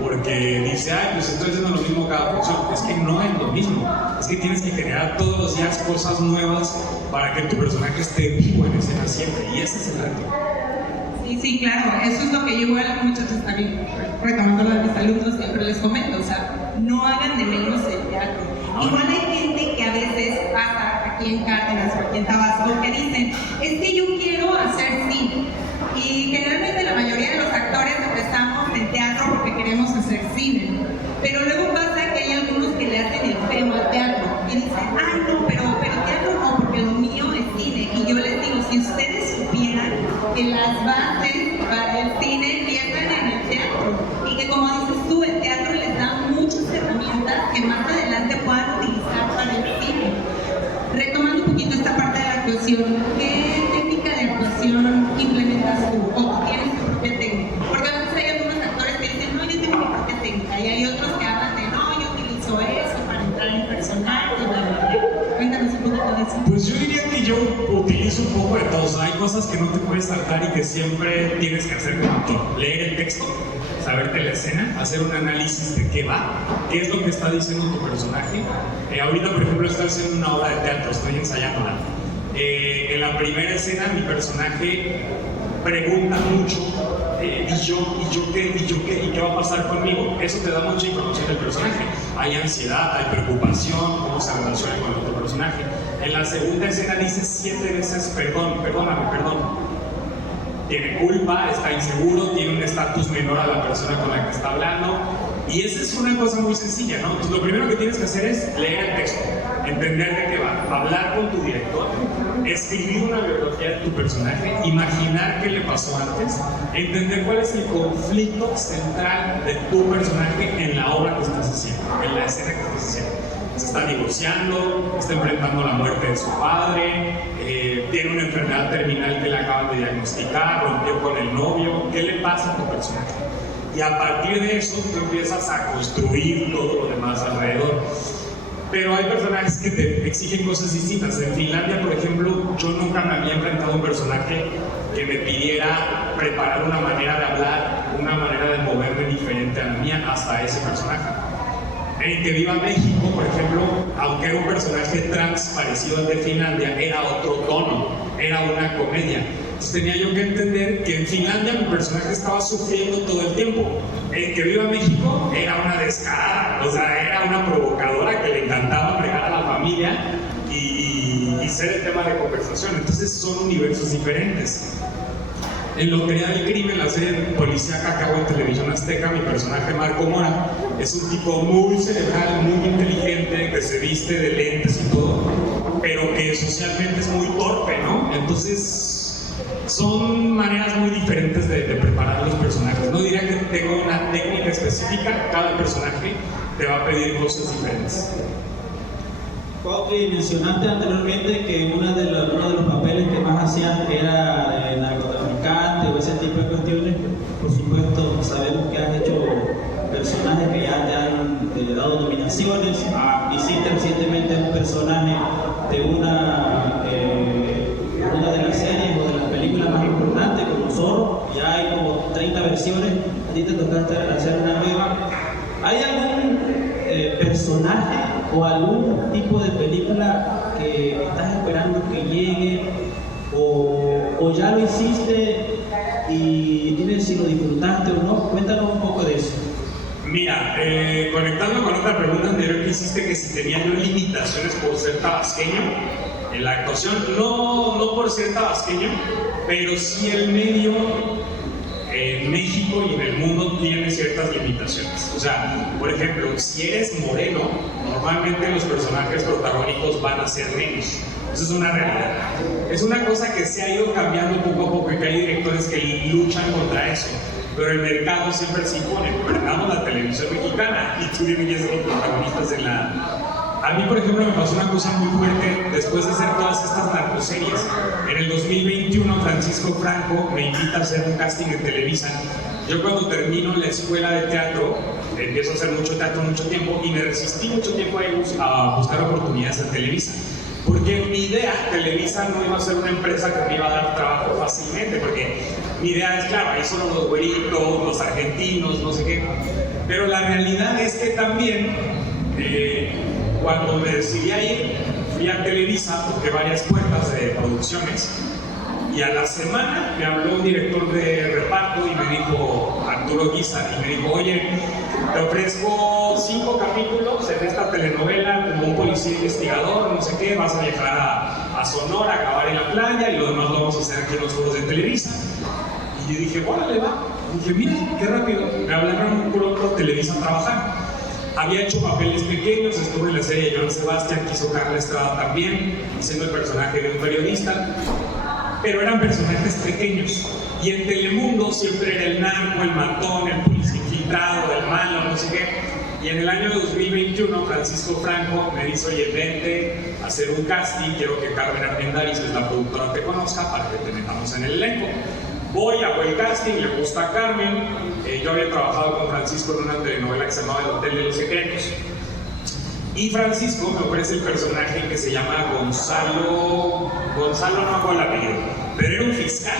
porque dice, ay, pues estoy haciendo lo mismo cada función. Es que no es lo mismo, es que tienes que generar todos los días cosas nuevas para que tu personaje esté vivo en escena siempre, y ese es el reto. Sí, claro, eso es lo que yo igual muchas veces también, retomando lo de mis alumnos, siempre les comento, o sea, no hagan de menos el teatro. Igual hay gente que a veces pasa aquí en Cárdenas o aquí en Tabasco que dicen, es que yo quiero hacer cine. Y generalmente la mayoría de los actores empezamos en teatro porque queremos hacer cine. Pero luego pasa que hay algunos que le hacen el feo al teatro y dicen, ay no, pero teatro no, porque lo mío es cine. Y yo les digo, si ustedes supieran que las bases para el cine empiezan en el teatro y que como dices tú, el teatro les da muchas herramientas que más adelante puedan utilizar para el cine. Retomando un poquito esta parte de la actuación, ¿qué técnica de actuación implementas tú o tienes tu propia técnica? Porque a veces hay algunos actores que dicen, no, yo tengo mi propia técnica, y hay otros que hablan de, no, yo utilizo eso para entrar en personaje, y bla, bla, bla. Cuéntanos un poquito de eso. Pues yo diría que yo utilizo un poco de todo. Hay cosas que no te puedes saltar y que siempre tienes que hacer como actor. Leer el texto, saberte la escena, hacer un análisis de qué va, qué es lo que está diciendo tu personaje. Ahorita, por ejemplo, estoy haciendo una obra de teatro, estoy ensayándola. En la primera escena mi personaje pregunta mucho, ¿y qué va a pasar conmigo? Eso te da mucha información del personaje. Hay ansiedad, hay preocupación, cómo se relaciona con el otro personaje. En la segunda escena dice 7 veces perdóname. Tiene culpa, está inseguro, tiene un estatus menor a la persona con la que está hablando. Y esa es una cosa muy sencilla, ¿no? Entonces, lo primero que tienes que hacer es leer el texto, entender de qué va, hablar con tu director, escribir una biografía de tu personaje, imaginar qué le pasó antes, entender cuál es el conflicto central de tu personaje en la obra que estás haciendo, en la escena que estás haciendo. Se está divorciando, está enfrentando la muerte de su padre, tiene una enfermedad terminal que le acaban de diagnosticar, rompió con el novio. ¿Qué le pasa a tu personaje? Y a partir de eso tú empiezas a construir todo lo demás alrededor. Pero hay personajes que te exigen cosas distintas. En Finlandia, por ejemplo, yo nunca me había enfrentado a un personaje que me pidiera preparar una manera de hablar, una manera de moverme diferente a la mía, hasta ese personaje. En Que Viva México, por ejemplo, aunque era un personaje trans parecido al de Finlandia, era otro tono, era una comedia. Entonces tenía yo que entender que en Finlandia mi personaje estaba sufriendo todo el tiempo. En Que Viva México era una descarada, o sea, era una provocadora que le encantaba fregar a la familia y ser el tema de conversación. Entonces son universos diferentes. En Lotería del Crimen, la serie policíaca que hago en Televisión Azteca, mi personaje Marco Mora es un tipo muy cerebral, muy inteligente, que se viste de lentes y todo, pero que socialmente es muy torpe, ¿no? Entonces son maneras muy diferentes de preparar los personajes. No diría que tengo una técnica específica, cada personaje te va a pedir cosas diferentes. Cuautli, mencionaste anteriormente que uno de los papeles que más hacías era de narcotraficante o ese tipo de cuestiones. Por supuesto, sabemos que has hecho personajes que ya te han dado nominaciones. Hiciste recientemente un personaje de una de las series o de las películas más importantes, como Zorro. Ya hay como 30 versiones. A ti te tocaste hacer una nueva. ¿Hay algún personaje o algún tipo de película que estás esperando que llegue o ya lo hiciste y dime si lo disfrutaste o no? Cuéntanos un poco de eso. Mira, conectando con otra pregunta anterior que hiciste, que si tenía yo limitaciones por ser tabasqueño en la actuación, no por ser tabasqueño, pero sí el medio en México y en el mundo tiene ciertas limitaciones. O sea, por ejemplo, si eres moreno, normalmente los personajes protagónicos van a ser negros. Eso es una realidad. Es una cosa que se ha ido cambiando poco a poco y que hay directores que luchan contra eso. Pero el mercado siempre se impone. Gobernamos la televisión mexicana y tú dime quiénes son los protagonistas de la... A mí, por ejemplo, me pasó una cosa muy fuerte después de hacer todas estas narcoseries. En el 2021, Francisco Franco me invita a hacer un casting en Televisa. Yo cuando termino la escuela de teatro, empiezo a hacer mucho teatro mucho tiempo y me resistí mucho tiempo a buscar oportunidades en Televisa. Porque mi idea, Televisa no iba a ser una empresa que me iba a dar trabajo fácilmente, porque mi idea es, claro, ahí solo los güeritos, los argentinos, no sé qué. Pero la realidad es que también, cuando me decidí a ir, fui a Televisa, toqué varias puertas de producciones, y a la semana me habló un director de reparto y me dijo, Arturo Guizar, y me dijo, oye, te ofrezco 5 capítulos en esta telenovela como un policía investigador, no sé qué, vas a viajar a Sonora, a acabar en la playa y lo demás lo vamos a hacer aquí en los foros de Televisa. Y yo dije, órale, va. Y dije, mira, qué rápido. Me hablaron por Televisa a trabajar. Había hecho papeles pequeños, estuve en la serie de Joan Sebastián, que hizo Carla Estrada también, siendo el personaje de un periodista. Pero eran personajes pequeños. Y en Telemundo siempre era el narco, el matón, el policía infiltrado, el malo, no sé qué. Y en el año 2021, Francisco Franco me dice, oye, vente a hacer un casting, quiero que Carmen Armendariz, es la productora, te conozca para que te metamos en el elenco. Voy, hago el casting, le gusta a Carmen. Yo había trabajado con Francisco en una telenovela que se llamaba El Hotel de los Secretos. Y Francisco me ofrece el personaje que se llama Gonzalo no hago el apellido, pero era un fiscal.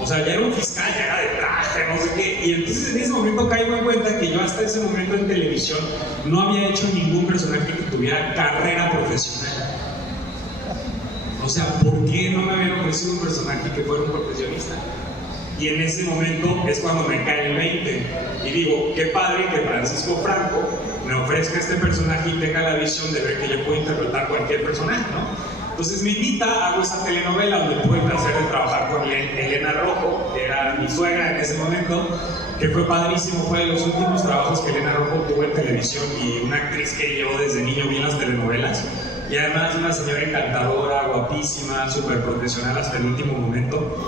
O sea, ya era un fiscal, ya era de traje, no sé qué. Y entonces en ese momento caigo en cuenta que yo hasta ese momento en televisión no había hecho ningún personaje que tuviera carrera profesional. O O sea, ¿por qué no me habían ofrecido un personaje que fuera un profesionista? Y en ese momento es cuando me cae el 20 y digo, qué padre que Francisco Franco me ofrezca este personaje y tenga la visión de ver que yo puedo interpretar cualquier personaje, ¿no? Entonces me invita, hago esa telenovela donde tuve el placer de trabajar con Elena Rojo, que era mi suegra en ese momento, que fue padrísimo, fue de los últimos trabajos que Elena Rojo tuvo en televisión y una actriz que yo desde niño vi en las telenovelas. Y además una señora encantadora, guapísima, súper profesional hasta el último momento.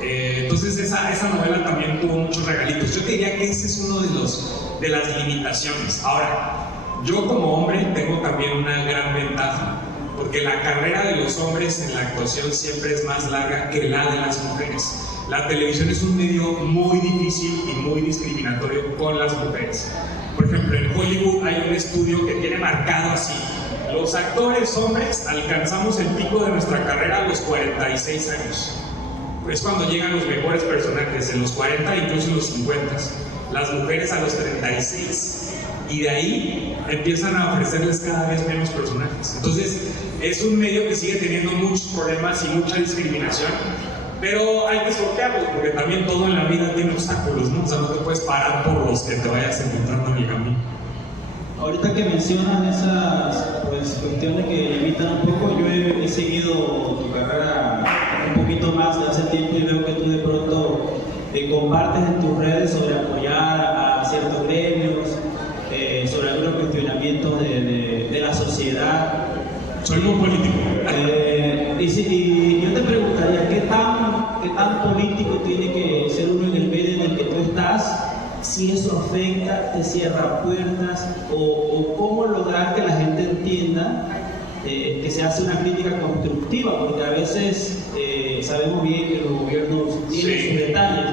Entonces esa novela también tuvo muchos regalitos. Yo te diría que ese es uno de las limitaciones. Ahora, yo como hombre tengo también una gran ventaja, porque la carrera de los hombres en la actuación siempre es más larga que la de las mujeres. La televisión es un medio muy difícil y muy discriminatorio con las mujeres. Por ejemplo, en Hollywood hay un estudio que tiene marcado así: los actores hombres alcanzamos el pico de nuestra carrera a los 46 años. Es cuando llegan los mejores personajes, en los 40, incluso en los 50. Las mujeres a los 36. Y de ahí empiezan a ofrecerles cada vez menos personajes. Entonces, es un medio que sigue teniendo muchos problemas y mucha discriminación, pero hay que sortearlos, porque también todo en la vida tiene obstáculos, ¿no? O sea, no te puedes parar por los que te vayas encontrando en el camino. Ahorita que mencionan esas cuestiones que limitan un poco, yo he seguido tu carrera un poquito más de hace tiempo y veo que tú de pronto compartes en tus redes sobre apoyar a ciertos gremios, sobre algunos cuestionamientos de la sociedad. Soy muy político. Y yo te preguntaría, ¿qué tan político tiene que ser uno en el medio en el que tú estás? Si eso afecta, te cierra puertas, o cómo lograr que la gente entienda que se hace una crítica constructiva, porque a veces sabemos bien que los gobiernos tienen sus detalles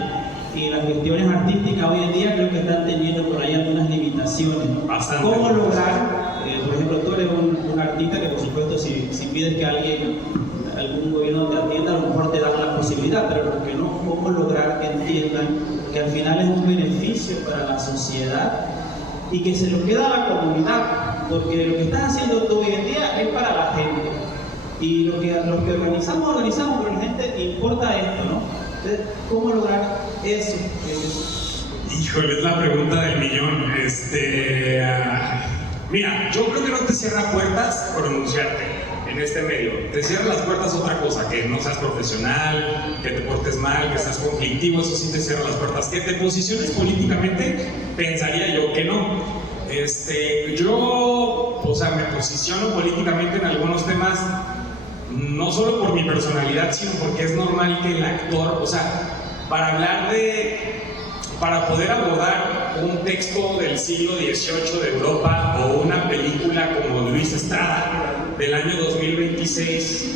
y las cuestiones artísticas hoy en día creo que están teniendo por ahí algunas limitaciones. Bastante. ¿Cómo lograr, por ejemplo, tú eres un artista que por supuesto si pides que algún gobierno te atienda, a lo mejor te dan la posibilidad, pero lo que no, ¿cómo lograr que entiendan que al final es un beneficio para la sociedad y que se lo queda a la comunidad? Porque lo que estás haciendo tú hoy en día es para la gente y los que organizamos, pero la gente importa esto, ¿no? Entonces, ¿cómo lograr eso? Híjole, es la pregunta del millón. Mira, yo creo que no te cierra puertas pronunciarte en este medio. Te cierran las puertas otra cosa, que no seas profesional, que te portes mal, que seas conflictivo, eso sí te cierra las puertas. Que te posiciones políticamente, pensaría yo que no. Yo, me posiciono políticamente en algunos temas, no solo por mi personalidad, sino porque es normal que el actor, para poder abordar un texto del siglo XVIII de Europa o una película como Luis Estrada del año 2026,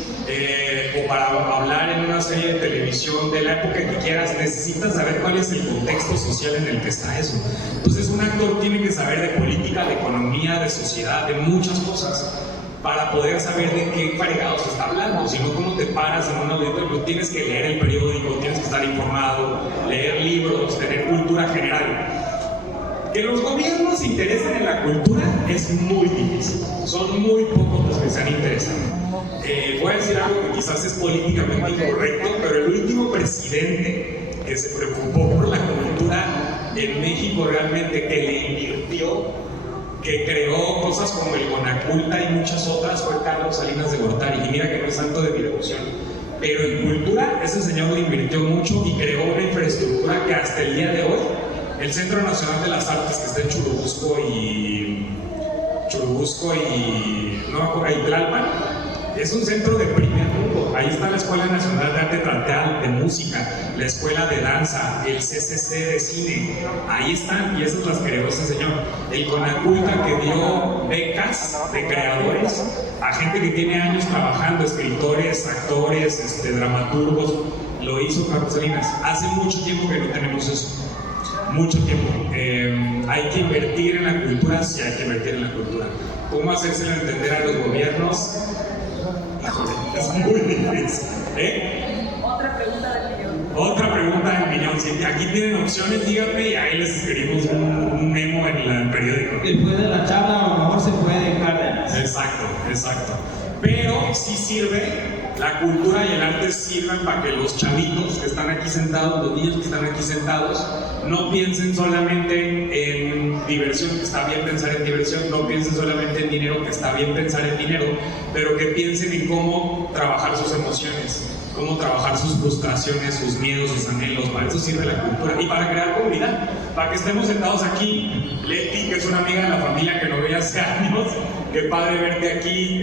o para hablar en una serie de televisión de la época que quieras, necesitas saber cuál es el contexto social en el que está eso. Entonces un actor tiene que saber de política, de economía, de sociedad, de muchas cosas, para poder saber de qué fregados se está hablando. Si no, ¿cómo te paras en un auditorio? Tienes que leer el periódico, tienes que estar informado, leer libros, tener cultura general. Que los gobiernos se interesen en la cultura es muy difícil. Son muy pocos los que se han interesado. Voy a decir algo que quizás es políticamente incorrecto, pero el último presidente que se preocupó por la cultura en México realmente, que le invirtió, que creó cosas como el Conaculta y muchas otras, fue Carlos Salinas de Gortari. Y mira que no es santo de mi devoción, pero en cultura ese señor le invirtió mucho y creó una infraestructura que hasta el día de hoy, el Centro Nacional de las Artes, que está en Churubusco y Tlalpan, es un centro de primer mundo. Ahí está la Escuela Nacional de Arte Teatral, de Música, la Escuela de Danza, el CCC de Cine. Ahí están, y esas las creó ese señor. El Conaculta, que dio becas de creadores a gente que tiene años trabajando, escritores, actores, dramaturgos, lo hizo Carlos Salinas. Hace mucho tiempo que no tenemos eso. Mucho tiempo. Hay que invertir en la cultura, sí hay que invertir en la cultura. ¿Cómo hacérselo entender a los gobiernos? Híjole, es muy difícil. Otra pregunta del millón. Otra pregunta del millón. Si aquí tienen opciones, díganme y ahí les escribimos un memo en el periódico. Después de la charla, a lo mejor se puede dejar de... Exacto. Pero sí sirve la cultura y el arte sirven para que los chavitos que están aquí sentados, los niños que están aquí sentados, no piensen solamente en diversión, que está bien pensar en diversión, no piensen solamente en dinero, que está bien pensar en dinero, pero que piensen en cómo trabajar sus emociones, cómo trabajar sus frustraciones, sus miedos, sus anhelos. Para eso sirve la cultura y para crear comunidad, para que estemos sentados aquí. Leti, que es una amiga de la familia que no veía hace años, qué padre verte aquí.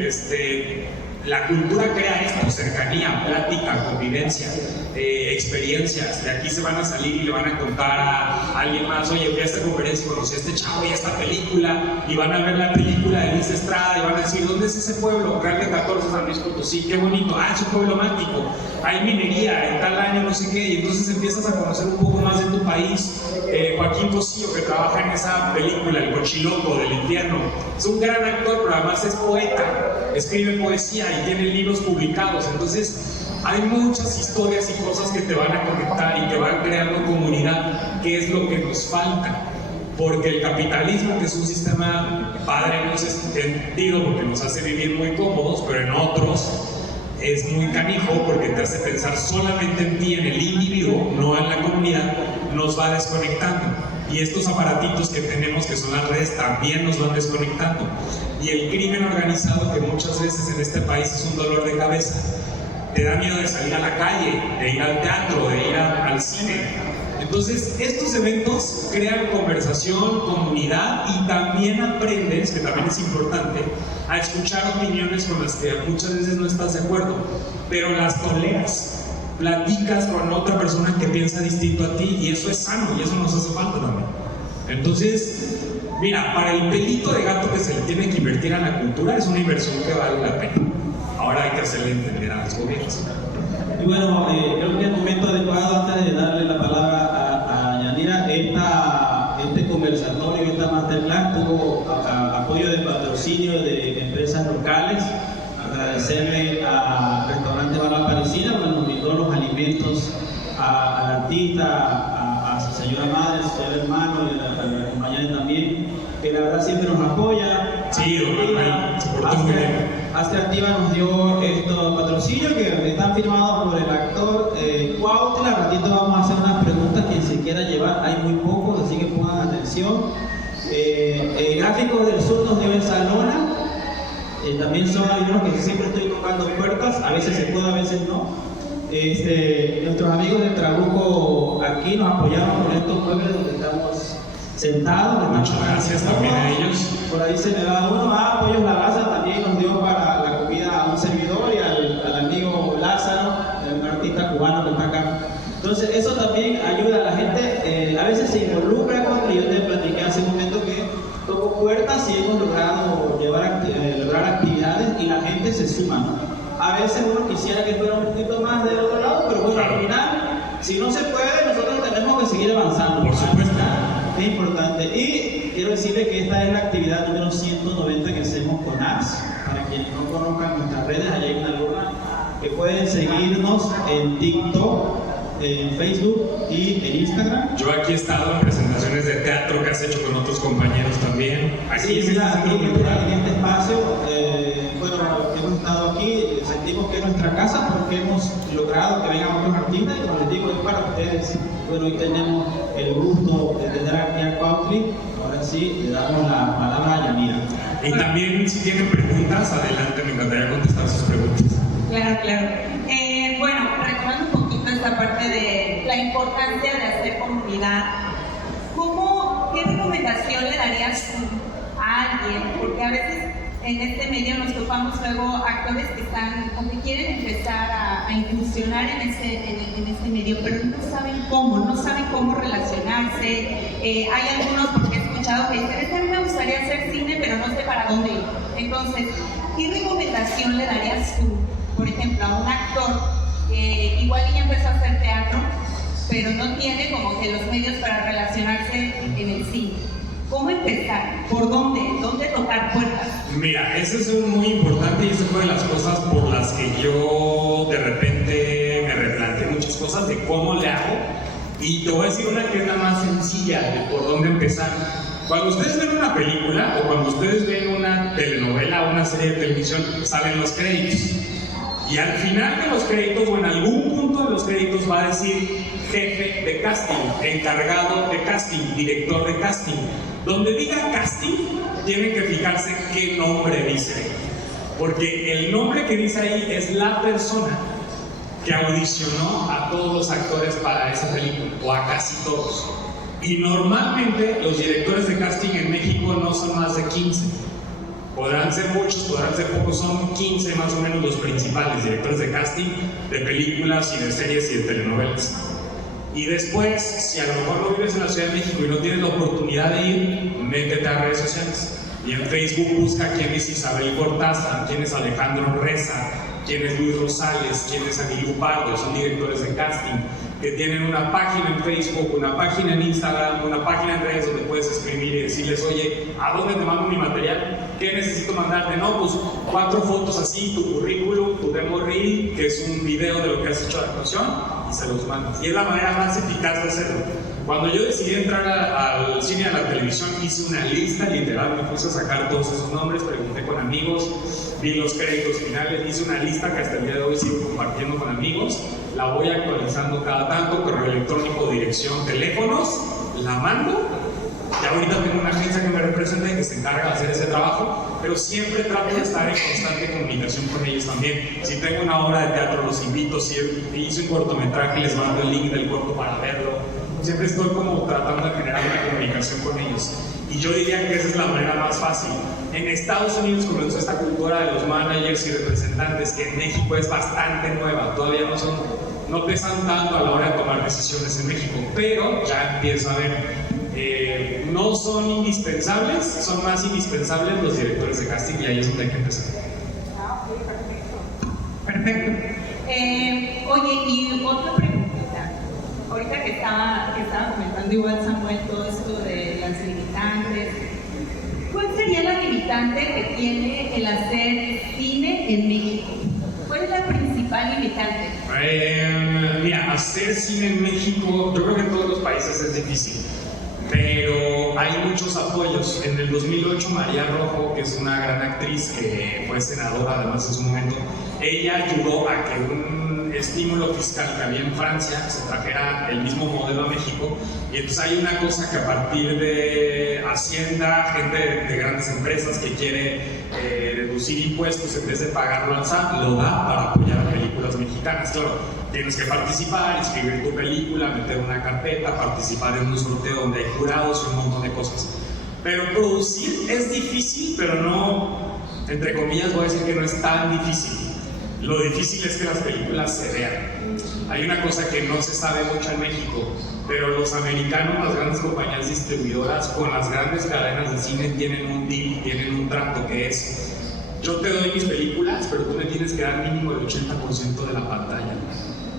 La cultura crea esto: cercanía, plática, convivencia, experiencias. De aquí se van a salir y le van a contar a alguien más: oye, fui a esta conferencia y conocí a este chavo y a esta película, y van a ver la película de Luis Estrada y van a decir: ¿dónde es ese pueblo? Real de 14, San Luis Potosí, qué bonito. Ah, es un pueblo mágico, hay minería, en tal año no sé qué, y entonces empiezas a conocer un poco más de tu país. Joaquín Cosío, que trabaja en esa película, El Cochiloco del Infierno, es un gran actor, pero además es poeta, escribe poesía y tiene libros publicados. Entonces hay muchas historias y cosas que te van a conectar y que van creando comunidad, que es lo que nos falta. Porque el capitalismo, que es un sistema padre en ese sentido, porque nos hace vivir muy cómodos, pero en otros es muy canijo porque te hace pensar solamente en ti, en el individuo, no en la comunidad, nos va desconectando. Y estos aparatitos que tenemos, que son las redes, también nos van desconectando. Y el crimen organizado, que muchas veces en este país es un dolor de cabeza, te da miedo de salir a la calle, de ir al teatro, de ir al cine. Entonces, estos eventos crean conversación, comunidad, y también aprendes, que también es importante, a escuchar opiniones con las que muchas veces no estás de acuerdo, pero las toleras, platicas con otra persona que piensa distinto a ti, y eso es sano, y eso nos hace falta también. Entonces, mira, para el pelito de gato que se le tiene que invertir a la cultura, es una inversión que vale la pena. Ahora hay que hacerle entender a los gobiernos. Y bueno, creo que es el momento adecuado, antes de darle la palabra a Yanira. Este conversatorio, esta masterclass tuvo apoyo de patrocinio de empresas locales. Agradecerle al restaurante Barra Parisina, bueno, nos brindó los alimentos al artista, a su señora madre, a su señor hermano y a la compañera también, que la verdad siempre nos apoya. Sí, se portó muy bien. Hazte Activa nos dio estos patrocinios que están firmados por el actor Cuautla. Al ratito vamos a hacer unas preguntas quien se quiera llevar, hay muy pocos, así que pongan atención. Gráficos del Sur nos dio el Salona. También son algunos que siempre estoy tocando puertas, a veces se puede, a veces no. Nuestros amigos de Trabuco aquí nos apoyaron con estos muebles donde estamos sentados. Muchas gracias también a ellos. Por ahí se me va uno. Apoyos La Raza también nos dio para la comida a un servidor y al amigo Lázaro, un artista cubano que está acá. Entonces eso también ayuda a la gente, a veces se involucra con, y yo te platiqué hace un momento que toco puertas y hemos logrado lograr actividades y la gente se suma, ¿no? A veces uno quisiera que fuera un poquito más del otro lado, pero bueno, al final, si no se puede, nosotros tenemos que seguir avanzando. Por supuesto. Es importante. Y quiero decirle que esta es la actividad número 190 que hacemos con ARS. Para quienes no conozcan nuestras redes, allá hay una luna que pueden seguirnos en TikTok, en Facebook y en Instagram. Yo aquí he estado en presentaciones de teatro que has hecho con otros compañeros también. Aquí, Sí, mira, aquí en este espacio, bueno, hemos estado aquí, sentimos que es nuestra casa porque hemos logrado que vengan otros artistas y como les digo, es para ustedes. Bueno, hoy tenemos el gusto de tener aquí a Cuautli. Ahora sí, le damos la palabra a Yanira. Y también, si tienen preguntas, adelante, me encantaría contestar sus preguntas. Claro, claro. Bueno, retomando un poquito esta parte de la importancia de hacer comunidad, ¿qué recomendación le darías a alguien? Porque a veces en este medio nos topamos luego actores que están o que quieren empezar a incursionar en este medio, pero no saben cómo relacionarse. Hay algunos, porque he escuchado que dicen, es que a mí me gustaría hacer cine, pero no sé para dónde ir. Entonces, ¿qué recomendación le darías tú, por ejemplo, a un actor que igual ya empezó a hacer teatro, pero no tiene como que los medios para relacionarse en el cine? ¿Cómo empezar? ¿Por dónde? ¿Dónde tocar puertas? Mira, eso es muy importante y eso fue de las cosas por las que yo de repente me replanteé muchas cosas de cómo le hago. Y te voy a decir una que es la más sencilla de por dónde empezar. Cuando ustedes ven una película o cuando ustedes ven una telenovela o una serie de televisión, salen los créditos. Y al final de los créditos, o en algún punto de los créditos, va a decir jefe de casting, encargado de casting, director de casting. Donde diga casting, tienen que fijarse qué nombre dice. Porque el nombre que dice ahí es la persona que audicionó a todos los actores para esa película, o a casi todos. Y normalmente los directores de casting en México no son más de 15. Podrán ser muchos, podrán ser pocos, son 15 más o menos los principales directores de casting de películas y de series y de telenovelas. Y después, si a lo mejor no vives en la Ciudad de México y no tienes la oportunidad de ir, métete a redes sociales. Y en Facebook busca quién es Isabel Cortázar, quién es Alejandro Reza, quién es Luis Rosales, quién es Anilú Pardo, son directores de casting que tienen una página en Facebook, una página en Instagram, una página en redes donde puedes escribir y decirles, oye, ¿a dónde te mando mi material? ¿Qué necesito mandarte? No, pues 4 fotos así, tu currículum, tu demo reel, que es un video de lo que has hecho de actuación, y se los mandas. Y es la manera más eficaz de hacerlo. Cuando yo decidí entrar al cine y a la televisión, hice una lista literal, me puse a sacar todos esos nombres, pregunté con amigos, vi los créditos finales, hice una lista que hasta el día de hoy sigo compartiendo con amigos, la voy actualizando cada tanto, correo electrónico, dirección, teléfonos, la mando. Ya ahorita tengo una agencia que me representa y que se encarga de hacer ese trabajo, pero siempre trato de estar en constante comunicación con ellos también. Si tengo una obra de teatro, los invito. Si hice un cortometraje, les mando el link del corto para verlo. Siempre estoy como tratando de generar una comunicación con ellos. Y yo diría que esa es la manera más fácil. En Estados Unidos comenzó esta cultura de los managers y representantes, que en México es bastante nueva. Todavía no pesan tanto a la hora de tomar decisiones en México, pero ya empieza a ver. No son indispensables, son más indispensables los directores de casting, y ahí es donde hay que empezar. Perfecto. Oye, y otra preguntita. Ahorita que estaba comentando igual Samuel todo esto de las limitantes, ¿cuál sería la limitante que tiene el hacer cine en México? ¿Cuál es la principal limitante? Mira, hacer cine en México, yo creo que en todos los países es difícil, pero hay muchos apoyos. En el 2008, María Rojo, que es una gran actriz que fue senadora además en su momento, ella ayudó a que un estímulo fiscal que había en Francia se trajera el mismo modelo a México. Y entonces hay una cosa que a partir de Hacienda, gente de grandes empresas que quiere reducir impuestos en vez de pagarlo al SAT, lo da para apoyar a películas mexicanas. Claro, tienes que participar, inscribir tu película, meter una carpeta, participar en un sorteo donde hay jurados y un montón de cosas. Pero producir es difícil, pero no, entre comillas, voy a decir que no es tan difícil. Lo difícil es que las películas se vean. Hay una cosa que no se sabe mucho en México, pero los americanos, las grandes compañías distribuidoras con las grandes cadenas de cine tienen un deal, tienen un trato que es: yo te doy mis películas, pero tú me tienes que dar mínimo el 80% de la pantalla.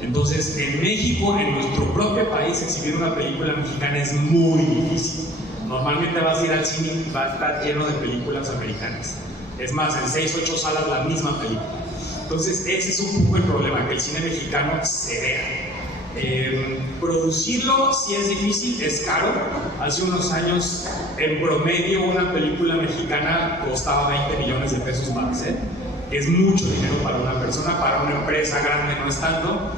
Entonces, en México, en nuestro propio país, exhibir una película mexicana es muy difícil. Normalmente vas a ir al cine y va a estar lleno de películas americanas. Es más, en 6 o 8 salas la misma película. Entonces, ese es un poco el problema, que el cine mexicano se vea. Producirlo sí es difícil, es caro. Hace unos años, en promedio, una película mexicana costaba 20 millones de pesos para hacer. Es mucho dinero para una persona, para una empresa grande no es tanto.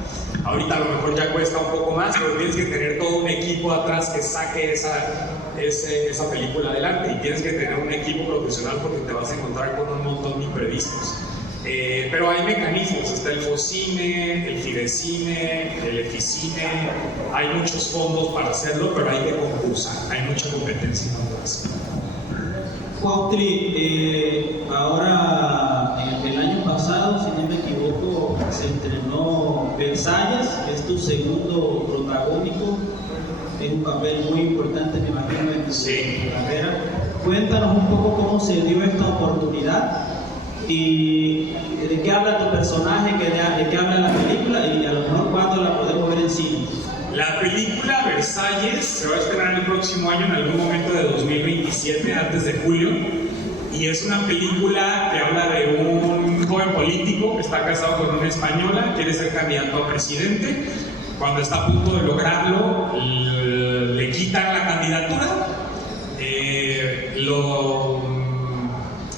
Ahorita a lo mejor ya cuesta un poco más, pero tienes que tener todo un equipo atrás que saque esa película adelante, y tienes que tener un equipo profesional porque te vas a encontrar con un montón de imprevistos. Pero hay mecanismos, está el FOCINE, el FIDECINE, el EFICINE, hay muchos fondos para hacerlo, pero hay que concursar, hay mucha competencia en todo eso. Cuautri, ahora el año pasado, si no me equivoco, se estrenó Versalles, que es tu segundo protagónico, es un papel muy importante, me imagino, en tu carrera. Cuéntanos un poco cómo se dio esta oportunidad y de qué habla tu personaje, de qué habla la película, y a lo mejor cuándo la podemos ver en cine. La película Versalles se va a estrenar el próximo año, en algún momento de 2027, antes de julio, y es una película que habla de un joven político que está casado con una española, quiere ser candidato a presidente. Cuando está a punto de lograrlo, le quitan la candidatura, lo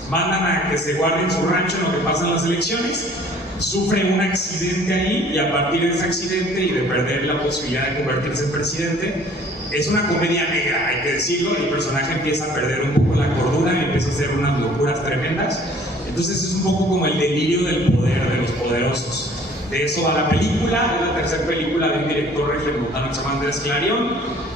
mandan a que se guarde en su rancho en lo que pasan las elecciones, sufre un accidente ahí y a partir de ese accidente y de perder la posibilidad de convertirse en presidente, es una comedia negra, hay que decirlo, el personaje empieza a perder un poco la cordura y empieza a hacer unas locuras tremendas. Entonces es un poco como el delirio del poder, de los poderosos. De eso va la película, es la tercera película de un director regiomontano que se llama Andrés Clarion.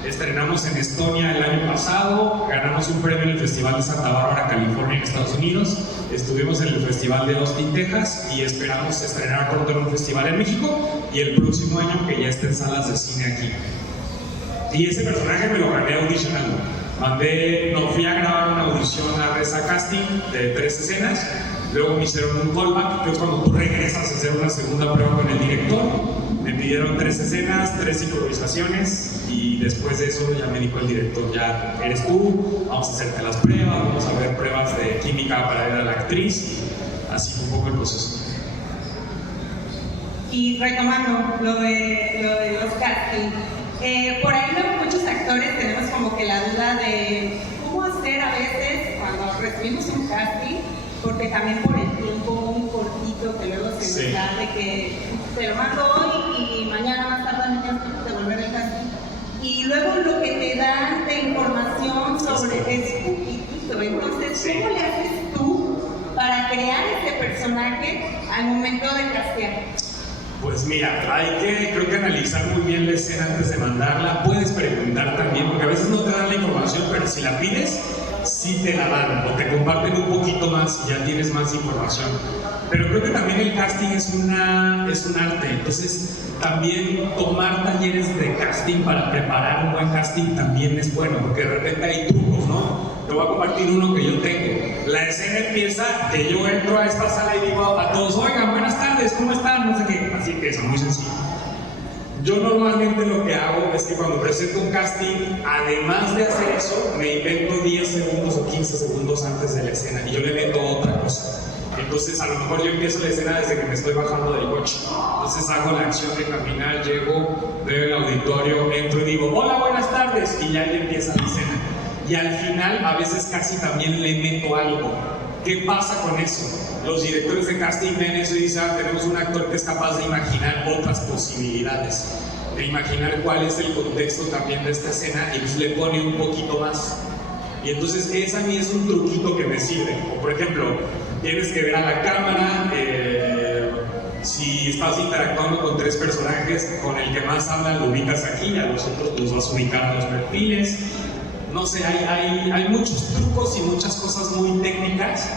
Estrenamos en Estonia el año pasado, ganamos un premio en el Festival de Santa Bárbara, California, en Estados Unidos. Estuvimos en el Festival de Austin, Texas, y esperamos estrenar pronto en un festival en México y el próximo año que ya esté en salas de cine aquí. Y ese personaje me lo gané audicionando. Fui a grabar una audición a Reza Casting de 3 escenas. Luego me hicieron un callback, que es cuando tú regresas a hacer una segunda prueba con el director. Me pidieron 3 escenas, 3 improvisaciones, y después de eso ya me dijo el director, ya eres tú, vamos a hacerte las pruebas, vamos a ver pruebas de química para ver a la actriz. Así fue un poco el proceso. Y retomando lo de los castings, por ahí luego muchos actores tenemos como que la duda de cómo hacer a veces cuando recibimos un casting, porque también por el tiempo muy cortito que luego se nos da de que te lo mando hoy y mañana más tarde me tienes que devolver el casting. Y luego lo que te dan de información sobre es poquitito. Entonces, ¿cómo le haces tú para crear este personaje al momento de castear? Pues mira, creo que analizar muy bien la escena antes de mandarla. Puedes preguntar también, porque a veces no te dan la información, pero si la pides, sí te la dan, o te comparten un poquito más y ya tienes más información. Pero creo que también el casting es un arte, entonces también tomar talleres de casting para preparar un buen casting también es bueno, porque de repente hay trucos, ¿no? Te voy a compartir uno que yo tengo. La escena empieza que yo entro a esta sala y digo a todos, oigan, buenas tardes, ¿cómo están? No sé qué, así empieza, muy sencillo. Yo normalmente lo que hago es que cuando presento un casting, además de hacer eso, me invento 10 segundos o 15 segundos antes de la escena y yo le meto otra cosa. Entonces a lo mejor yo empiezo la escena desde que me estoy bajando del coche. Entonces hago la acción de caminar, llego, veo el auditorio, entro y digo, hola, buenas tardes, y ya ahí empieza la escena. Y al final a veces casi también le meto algo. ¿Qué pasa con eso? Los directores de casting ven eso y dicen, tenemos un actor que es capaz de imaginar otras posibilidades, de imaginar cuál es el contexto también de esta escena y pues le pone un poquito más. Y entonces ese a mí es un truquito que me sirve. O por ejemplo, tienes que ver a la cámara, si estás interactuando con 3 personajes, con el que más habla lo ubicas aquí, a los otros los vas a ubicar a los perfiles. No sé, hay muchos trucos y muchas cosas muy técnicas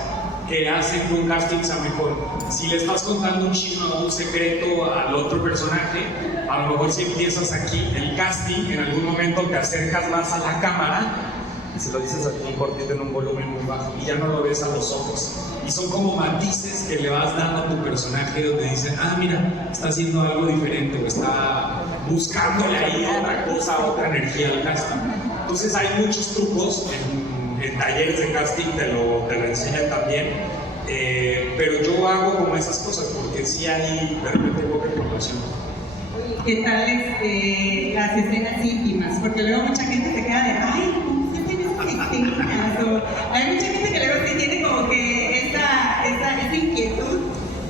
que hacen que un casting sea mejor. Si le estás contando un chisme o un secreto al otro personaje, a lo mejor si empiezas aquí el casting, en algún momento te acercas más a la cámara y se lo dices a un cortito en un volumen muy bajo y ya no lo ves a los ojos. Y son como matices que le vas dando a tu personaje donde dicen, mira, está haciendo algo diferente o está buscándole ahí otra cosa, otra energía al casting. Entonces hay muchos trucos en talleres de casting, te lo enseñan también, pero yo hago como esas cosas porque sí hay de repente poca información. ¿Qué tal las escenas íntimas? Porque luego mucha gente se queda de, ay, ¿cómo se hacen esas escenas? O hay mucha gente que luego sí tiene como que esa inquietud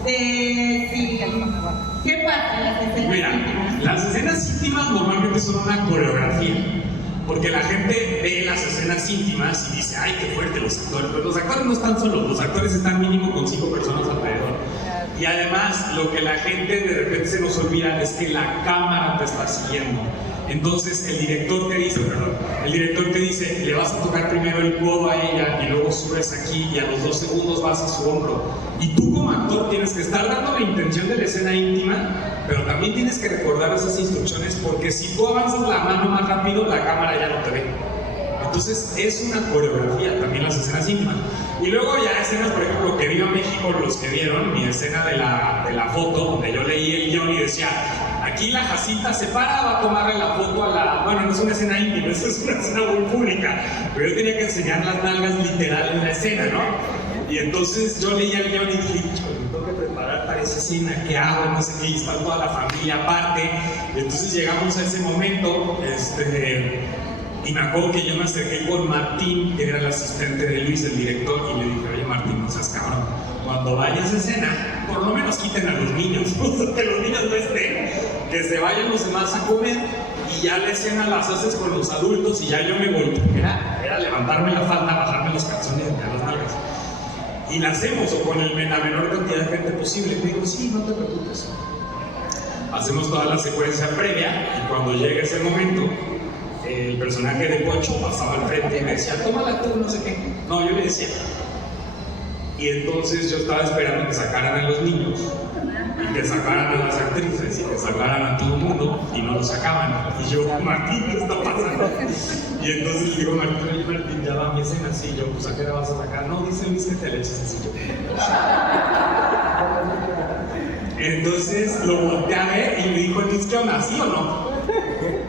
de si, ¿qué pasa en las escenas íntimas? Las escenas íntimas normalmente son una coreografía. Porque la gente ve las escenas íntimas y dice, ay, qué fuerte los actores. Pero los actores no están solos, los actores están mínimo con 5 personas alrededor. Y además, lo que la gente de repente se nos olvida es que la cámara te está siguiendo. Entonces el director te dice, le vas a tocar primero el codo a ella y luego subes aquí y a los 2 segundos vas a su hombro. Y tú como actor tienes que estar dando la intención de la escena íntima, pero también tienes que recordar esas instrucciones porque si tú avanzas la mano más rápido, la cámara ya no te ve. Entonces es una coreografía también las escenas íntimas. Y luego ya escenas, por ejemplo, que Viva México, los que vieron mi escena de la foto, donde yo leí el guión y decía, aquí la Jacinta se para, va a tomarle la foto a la... Bueno, no es una escena íntima, eso es una escena muy pública, pero yo tenía que enseñar las nalgas literal en la escena, ¿no? Y entonces yo leía el guión y dije, me tengo que preparar para esa escena, ¿qué hago? No sé qué, y está toda la familia aparte. Y entonces llegamos a ese momento, y me acuerdo que yo me acerqué con Martín, que era el asistente de Luis, el director, y le dije, oye Martín, no seas cabrón, cuando vaya a esa escena, por lo menos quiten a los niños, que los niños no estén, que se vayan los demás a comer y ya la escena las haces con los adultos y ya yo me volteo. Era levantarme la falda, bajarme los calzones y las nalgas. Y la hacemos, o con la menor cantidad de gente posible. Me digo, sí, no te preocupes. Hacemos toda la secuencia previa y cuando llega ese momento, el personaje de Pocho pasaba al frente y me decía, tómala tú, no sé qué. No, yo le decía. Y entonces yo estaba esperando que sacaran a los niños, y que sacaran a las actrices, y que sacaran a todo el mundo, y no lo sacaban. Y yo, Martín, ¿qué está pasando? Y entonces le digo, Martín, oye Martín, ya va mi escena así. Yo, pues ¿a qué la vas a sacar? No, dice Luis que te le eches así. Yo. Entonces lo volteé a ver y me dijo, Luis, ¿qué onda? ¿Sí o no?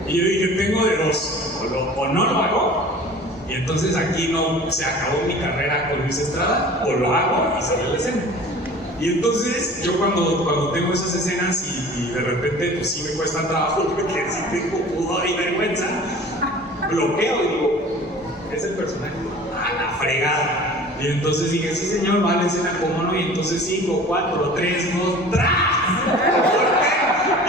Y yo dije, tengo de dos, o no lo hago. Y entonces aquí no se acabó mi carrera con Luis Estrada, o lo hago y sale la escena. Y entonces yo cuando tengo esas escenas y de repente pues sí me cuesta trabajo, porque sí tengo pudor y vergüenza, bloqueo y digo, es el personaje, a la fregada. Y entonces dije, sí señor, va a la escena, ¿cómo no? Y entonces 5, 4, 3, 2, ¡tras!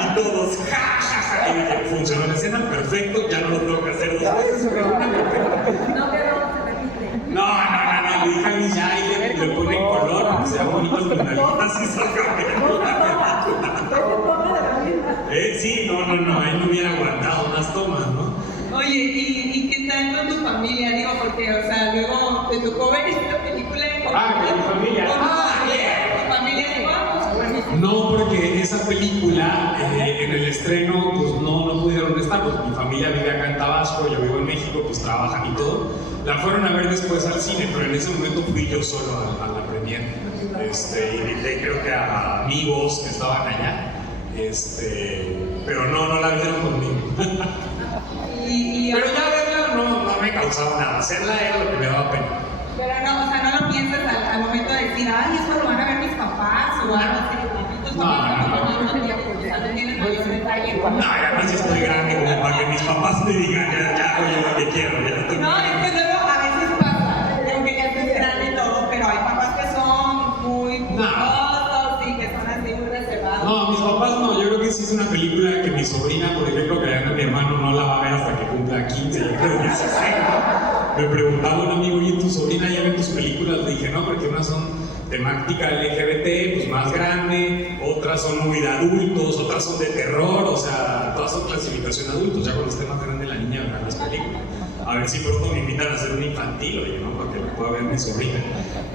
Y todos, ja, ja, ja. Y dije, funcionó la escena, perfecto, ya no lo tengo que hacer 2 veces, pero una perfecta. No te lo se repite. No, le dije a mi ya y le ponen color, para que sea bonito el finalitas y salga sí, no, ahí no hubiera aguantado unas tomas, ¿no? Oye, ¿y qué tal con tu familia? Digo, porque, o sea, luego te tocó ver esta película con con mi familia. ¿Tu familia igual? No, porque esa película en el estreno pues no pudieron estar, pues mi familia vive acá en Tabasco, yo vivo en México, pues trabajan y todo. La fueron a ver después al cine, pero en ese momento fui yo solo a la premier. Y invité creo que a amigos que estaban allá, pero no la vieron conmigo. Pero ya verla no me causaba nada, hacerla era lo que me daba pena. Pero no, o sea, no lo piensas al momento de decir, ay, eso lo van a ver mis papás o algo así. No tienes mayor detalle. No, ya casi estoy grande como para que mis papás me digan, ya oye lo que quiero, ya estoy. No, es que luego a veces pasa, digo que ya estés grande y todo, pero hay papás que son muy cuidadosos y que son así muy reservados. No, mis papás no, yo creo que sí es una película que mi sobrina, por ejemplo, que a mi hermano no la va a ver hasta que cumpla 15, yo creo 16. Me preguntaba un amigo, ¿y tu sobrina ya ve tus películas? Le dije, no, porque unas son temática LGBT, pues más grande, otras son muy de adultos, otras son de terror, o sea, todas son clasificación de adultos, ya cuando esté más grande la niña verá las películas. A ver si pronto me invitan a hacer un infantil, oye, ¿no? Para que lo pueda ver mi sobrina.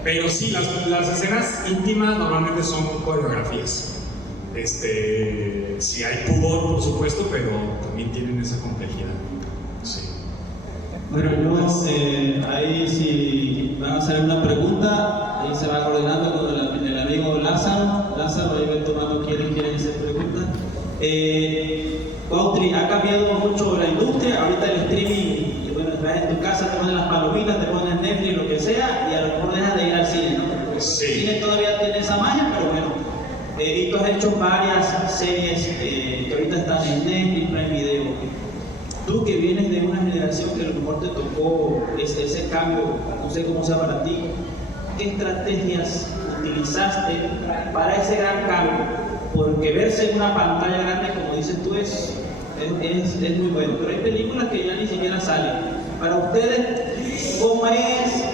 Pero sí, las escenas íntimas normalmente son coreografías. Sí hay pudor, por supuesto, pero también tienen esa complejidad. Sí. Bueno, ahí si van a hacer una pregunta, ahí se va coordinando con el amigo Lázaro. Lázaro, ahí ven tomando quieren hacer preguntas. Cuautri, ha cambiado mucho la industria, ahorita el streaming, y bueno, estás en tu casa, te pones las palomitas, te pones Netflix, lo que sea, y a lo mejor dejas de ir al cine, ¿no? Porque sí. El cine todavía tiene esa magia, pero bueno. Y tú has hecho varias series que ahorita están en Netflix, Prime Video. Tú que vienes de una generación que a lo mejor te tocó ese cambio, no sé cómo sea para ti, ¿qué estrategias utilizaste para ese gran cambio? Porque verse en una pantalla grande, como dices tú, es muy bueno, pero hay películas que ya ni siquiera salen. Para ustedes, ¿cómo es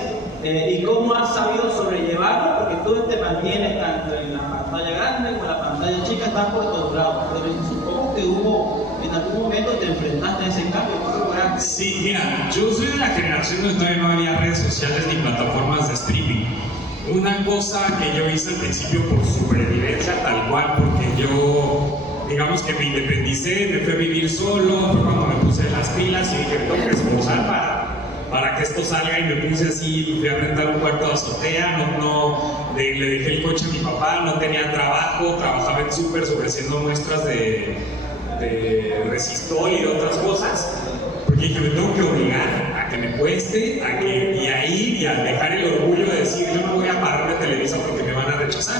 y cómo has sabido sobrellevarlo? Porque tú te mantienes tanto en la pantalla grande como en la pantalla chica, están por todos lados, pero supongo que en algún momento te enfrentaste a ese cambio. Sí, mira, yo soy de la generación donde todavía no había redes sociales ni plataformas de streaming. Una cosa que yo hice al principio por supervivencia tal cual, porque yo, digamos que me independicé, me fui a vivir solo, fue cuando me puse las pilas y dije, tengo que esforzar para que esto salga, y me puse así, fui a rentar un cuarto de azotea, le dejé el coche a mi papá, no tenía trabajo, trabajaba en súper ofreciendo muestras de resistol y de otras cosas, porque dije, me tengo que obligar a que me cueste, y ahí, y a dejar el orgullo de decir, yo no voy a parar de Televisa porque me van a rechazar.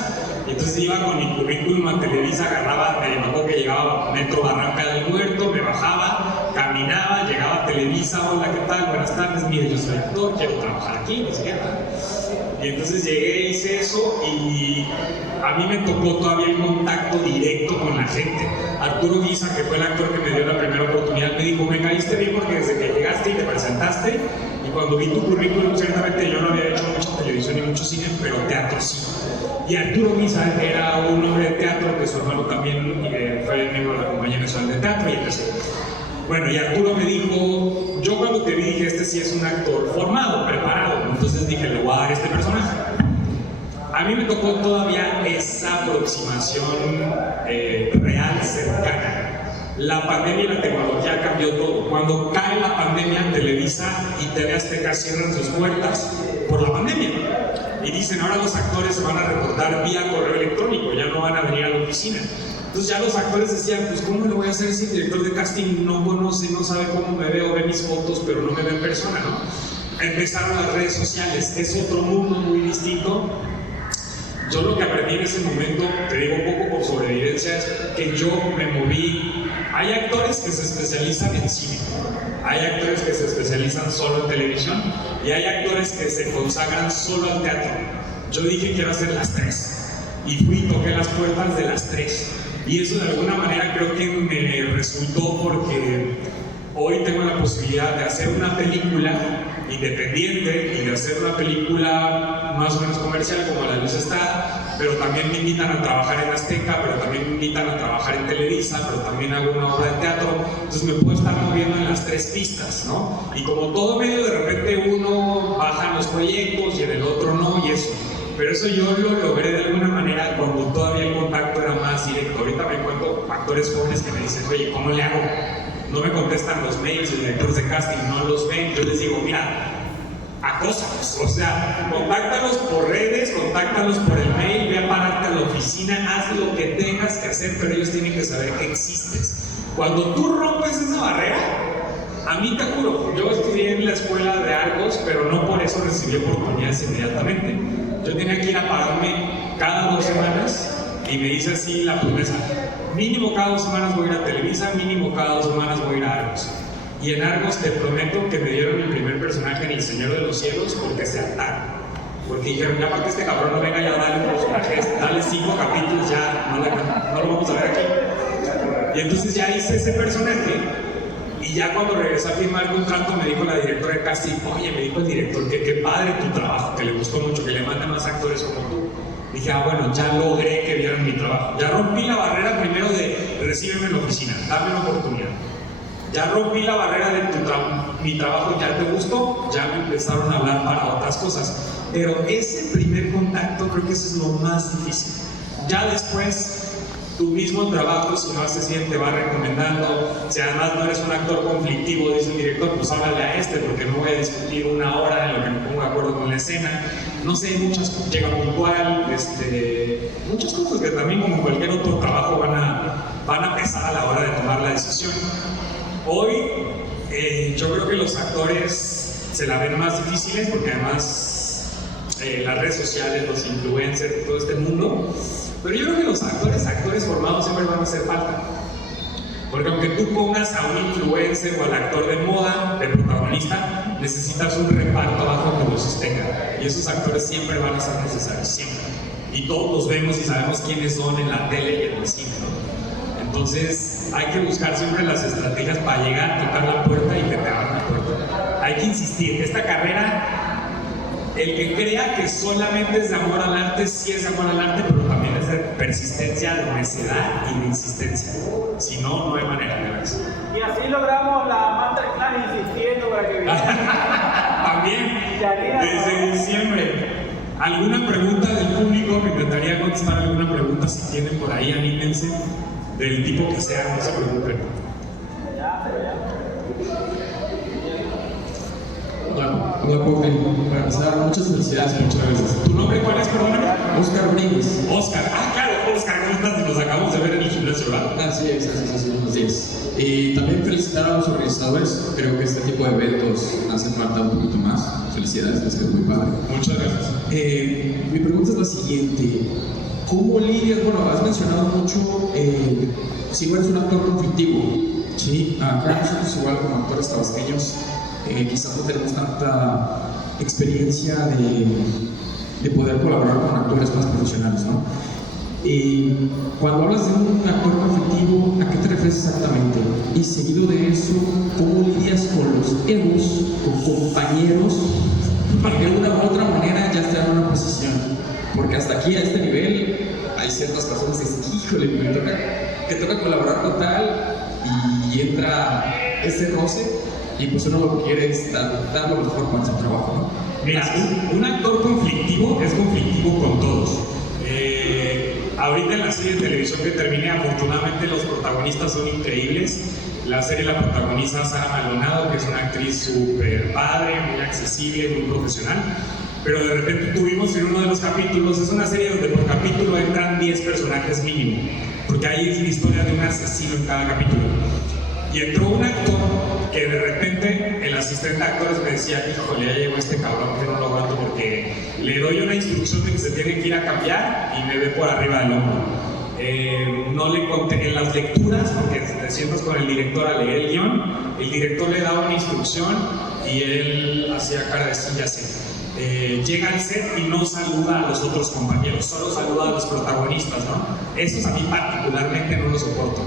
Y entonces iba con mi currículum a Televisa, agarraba, me acuerdo que llegaba a Metro Barranca del Muerto, me bajaba, caminaba, llegaba a Televisa, hola, ¿qué tal? Buenas tardes, mire, yo soy actor, quiero trabajar aquí, ni siquiera. Y entonces llegué, hice eso y a mí me tocó todavía el contacto directo con la gente. Arturo Guisa, que fue el actor que me dio la primera oportunidad, me dijo, me caíste bien porque desde que llegaste y te presentaste, y cuando vi tu currículum, ciertamente yo no había hecho mucha televisión y mucho cine, pero teatro sí. Y Arturo Guisa era un hombre de teatro, que su hermano también fue miembro de la Compañía Nacional de Teatro, y empecé. Bueno, y Arturo me dijo, yo cuando te vi dije, este sí es un actor formado, preparado, entonces dije, le voy a dar este personaje. A mí me tocó todavía esa aproximación real, cercana. La pandemia y la tecnología cambió todo. Cuando cae la pandemia, Televisa y TV Azteca cierran sus puertas por la pandemia. Y dicen, ahora los actores se van a reportar vía correo electrónico, ya no van a venir a la oficina. Entonces ya los actores decían, pues ¿cómo le voy a hacer si el director de casting no conoce, no sabe cómo me veo, ve mis fotos, pero no me ve en persona, ¿no? Empezaron las redes sociales, es otro mundo muy distinto. Yo lo que aprendí en ese momento, te digo un poco por sobrevivencia, es que yo me moví. Hay actores que se especializan en cine, hay actores que se especializan solo en televisión y hay actores que se consagran solo al teatro. Yo dije quiero hacer las tres y fui y toqué las puertas de las tres. Y eso de alguna manera creo que me resultó porque hoy tengo la posibilidad de hacer una película independiente y de hacer una película más o menos comercial como La Luz Está, pero también me invitan a trabajar en Azteca, pero también me invitan a trabajar en Televisa, pero también hago una obra de teatro, entonces me puedo estar moviendo en las tres pistas, ¿no? Y como todo medio, de repente uno baja en los proyectos y en el otro no, y eso. Pero eso yo lo logré de alguna manera cuando todavía el contacto era más directo. Ahorita me encuentro actores jóvenes que me dicen, oye, ¿cómo le hago? No me contestan los mails, los directores de casting no los ven. Yo les digo, mira, acósalos, o sea, contáctalos por redes, contáctalos por el mail, ve a pararte a la oficina, haz lo que tengas que hacer, pero ellos tienen que saber que existes. Cuando tú rompes esa barrera, a mí te juro, yo estudié en la escuela de Argos, pero no por eso recibí oportunidades inmediatamente. Yo tenía que ir a pararme cada 2 semanas y me hice así la promesa. Mínimo cada 2 semanas voy a ir a Televisa, mínimo cada 2 semanas voy a ir a Argos. Y en Argos te prometo que me dieron mi primer personaje en El Señor de los Cielos porque se hartaron. Porque dijeron, ya para que este cabrón no venga ya a darle un personaje, dale 5 capítulos, ya no lo vamos a ver aquí. Y entonces ya hice ese personaje. Y ya cuando regresé a firmar el contrato me dijo la directora de casting, oye, me dijo el director que qué padre tu trabajo, que le gustó mucho, que le mande más actores como tú. Dije, bueno, ya logré que vieran mi trabajo. Ya rompí la barrera primero de recíbeme en la oficina, dame una oportunidad. Ya rompí la barrera de mi trabajo, ya te gustó, ya me empezaron a hablar para otras cosas. Pero ese primer contacto creo que eso es lo más difícil. Ya después tu mismo trabajo, si no haces bien, te va recomendando. Si además no eres un actor conflictivo, dice el director, pues háblale a este, porque no voy a discutir 1 hora en lo que me pongo de acuerdo con la escena. No sé, muchas cosas, llega puntual, muchas cosas que también, como cualquier otro trabajo, van a pesar a la hora de tomar la decisión. Hoy, yo creo que los actores se la ven más difíciles, porque además las redes sociales, los influencers, todo este mundo. Pero yo creo que los actores formados siempre van a hacer falta. Porque aunque tú pongas a un influencer o al actor de moda de protagonista, necesitas un reparto abajo que lo sostenga. Y esos actores siempre van a ser necesarios, siempre. Y todos los vemos y sabemos quiénes son en la tele y en el cine, ¿no? Entonces hay que buscar siempre las estrategias para llegar, tocar la puerta y que te abran la puerta. Hay que insistir. Esta carrera, el que crea que solamente es de amor al arte, sí es de amor al arte, pero también es de persistencia, de necedad y de insistencia. Si no, no hay manera de ver eso. Y así logramos la Masterclass insistiendo para que También, desde diciembre. ¿Alguna pregunta del público? Me encantaría contestar alguna pregunta si tienen por ahí, anímense, del tipo que sea, no se preocupen. Hola, Coque. Para empezar, muchas felicidades y muchas gracias. ¿Tu nombre cuál es, perdón? Oscar Brindis. Oscar. Claro, Oscar, ¿cómo estás? Nos acabamos de ver en el gimnasio, ¿verdad? Así es, hace unos días. Y también felicitar a los organizadores. Creo que este tipo de eventos hace falta un poquito más. Felicidades, les quedó muy padre. Muchas gracias. Mi pregunta es la siguiente. ¿Cómo lidias? Bueno, has mencionado mucho si eres un actor conflictivo. Sí, acá nosotros igual como actores tabasqueños quizás no tenemos tanta experiencia de poder colaborar con actores más profesionales, ¿no? Cuando hablas de un actor conflictivo, ¿a qué te refieres exactamente? Y seguido de eso, ¿cómo lidias con los egos, con compañeros, para que de una u otra manera ya estén en una posición? Porque hasta aquí, a este nivel, hay ciertas personas que dicen, híjole, te toca colaborar con tal, y entra ese roce, y pues uno lo que quiere es dar lo mejor con su trabajo, ¿no? Mira, un actor conflictivo es conflictivo con todos. Ahorita en la serie de televisión que terminé, afortunadamente los protagonistas son increíbles. La serie la protagoniza Sara Maldonado, que es una actriz súper padre, muy accesible, muy profesional. Pero de repente tuvimos en uno de los capítulos, es una serie donde por capítulo entran 10 personajes mínimo, porque ahí es la historia de un asesino en cada capítulo. Y entró un actor que de repente el asistente de actores me decía, híjole, ya llegó este cabrón que no lo aguanto porque le doy una instrucción de que se tiene que ir a cambiar y me ve por arriba del hombro. No le conté en las lecturas, porque te sientas con el director a leer el guión, el director le daba una instrucción y él hacía cara de sí, ya sé. Llega al set y no saluda a los otros compañeros, solo saluda a los protagonistas, ¿no? Esos a mí particularmente no los soporto.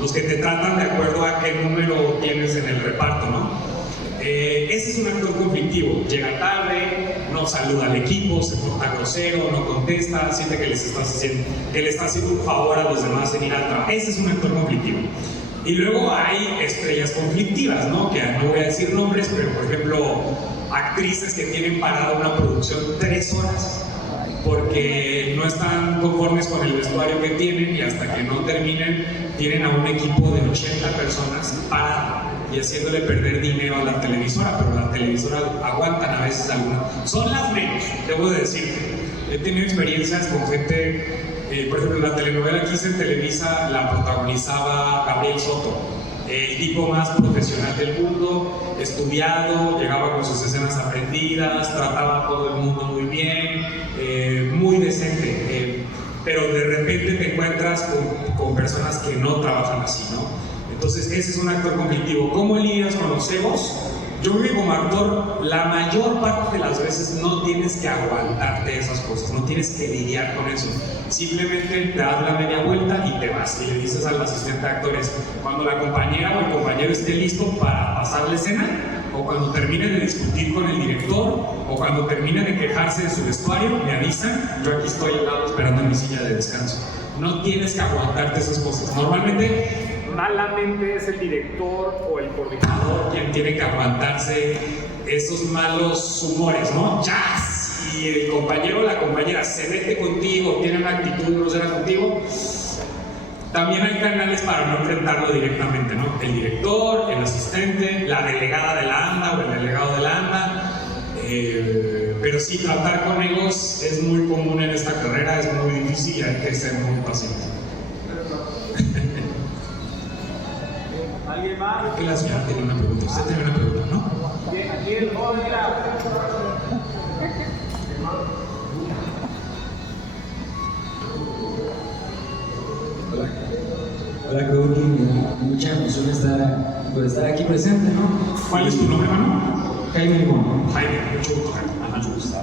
Los que te tratan de acuerdo a qué número tienes en el reparto, ¿no? Ese es un actor conflictivo. Llega tarde, no saluda al equipo, se porta grosero, no contesta, siente que le está haciendo un favor a los demás en ir al trabajo. Ese es un actor conflictivo. Y luego hay estrellas conflictivas, ¿no? Que no voy a decir nombres, pero por ejemplo, actrices que tienen parada una producción 3 horas porque no están conformes con el vestuario que tienen y hasta que no terminen tienen a un equipo de 80 personas parado y haciéndole perder dinero a la televisora, pero la televisora aguantan a veces algunas. Son las menos, debo de decirte. He tenido experiencias con gente, por ejemplo, la telenovela que hice en Televisa la protagonizaba Gabriel Soto, el tipo más profesional del mundo, estudiado, llegaba con sus escenas aprendidas, trataba a todo el mundo muy bien, muy decente, pero de repente te encuentras con personas que no trabajan así, ¿no? Entonces ese es un actor conflictivo. ¿Cómo lidias con los egos? Yo creo que como actor, la mayor parte de las veces no tienes que aguantarte esas cosas, no tienes que lidiar con eso. Simplemente te das la media vuelta y te vas. Y le dices al asistente de actores, cuando la compañera o el compañero esté listo para pasar la escena, o cuando termine de discutir con el director, o cuando termine de quejarse de su vestuario, me avisan, yo aquí estoy al lado esperando en mi silla de descanso. No tienes que aguantarte esas cosas. Normalmente, malamente es el director o el coordinador quien tiene que aguantarse esos malos humores, ¿no? Ya, si el compañero o la compañera se mete contigo, tiene una actitud grosera contigo, también hay canales para no enfrentarlo directamente, ¿no? El director, el asistente, la delegada de la ANDA o el delegado de la ANDA. Pero sí, tratar con egos es muy común en esta carrera, es muy difícil y hay que ser muy paciente. ¿Alguien más? Creo que la señora tiene una pregunta. Usted tiene una pregunta, ¿no? Bien, aquí el joven era. Hola, creo que me da mucha emoción estar aquí presente, ¿no? ¿Cuál es tu nombre, hermano? Jaime Limón. Jaime, mucho gusto, Jaime. Mucho gusto.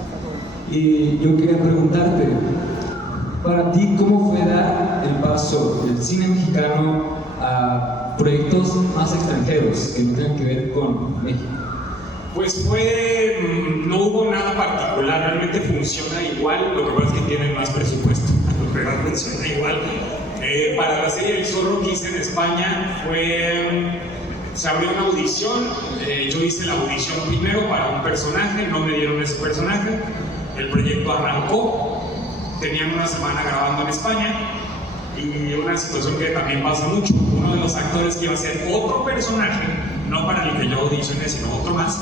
Y yo quería preguntarte, para ti, ¿cómo fue dar el paso del cine mexicano a proyectos más extranjeros que no tengan que ver con México? Pues no hubo nada particular, realmente funciona igual, lo que pasa es que tienen más presupuesto, pero funciona igual. Para la serie El Zorro que hice en España se abrió una audición, yo hice la audición primero para un personaje, no me dieron ese personaje, el proyecto arrancó, tenían una semana grabando en España y una situación que también pasa mucho, uno de los actores que iba a ser otro personaje, no para el que yo audicioné, sino otro más,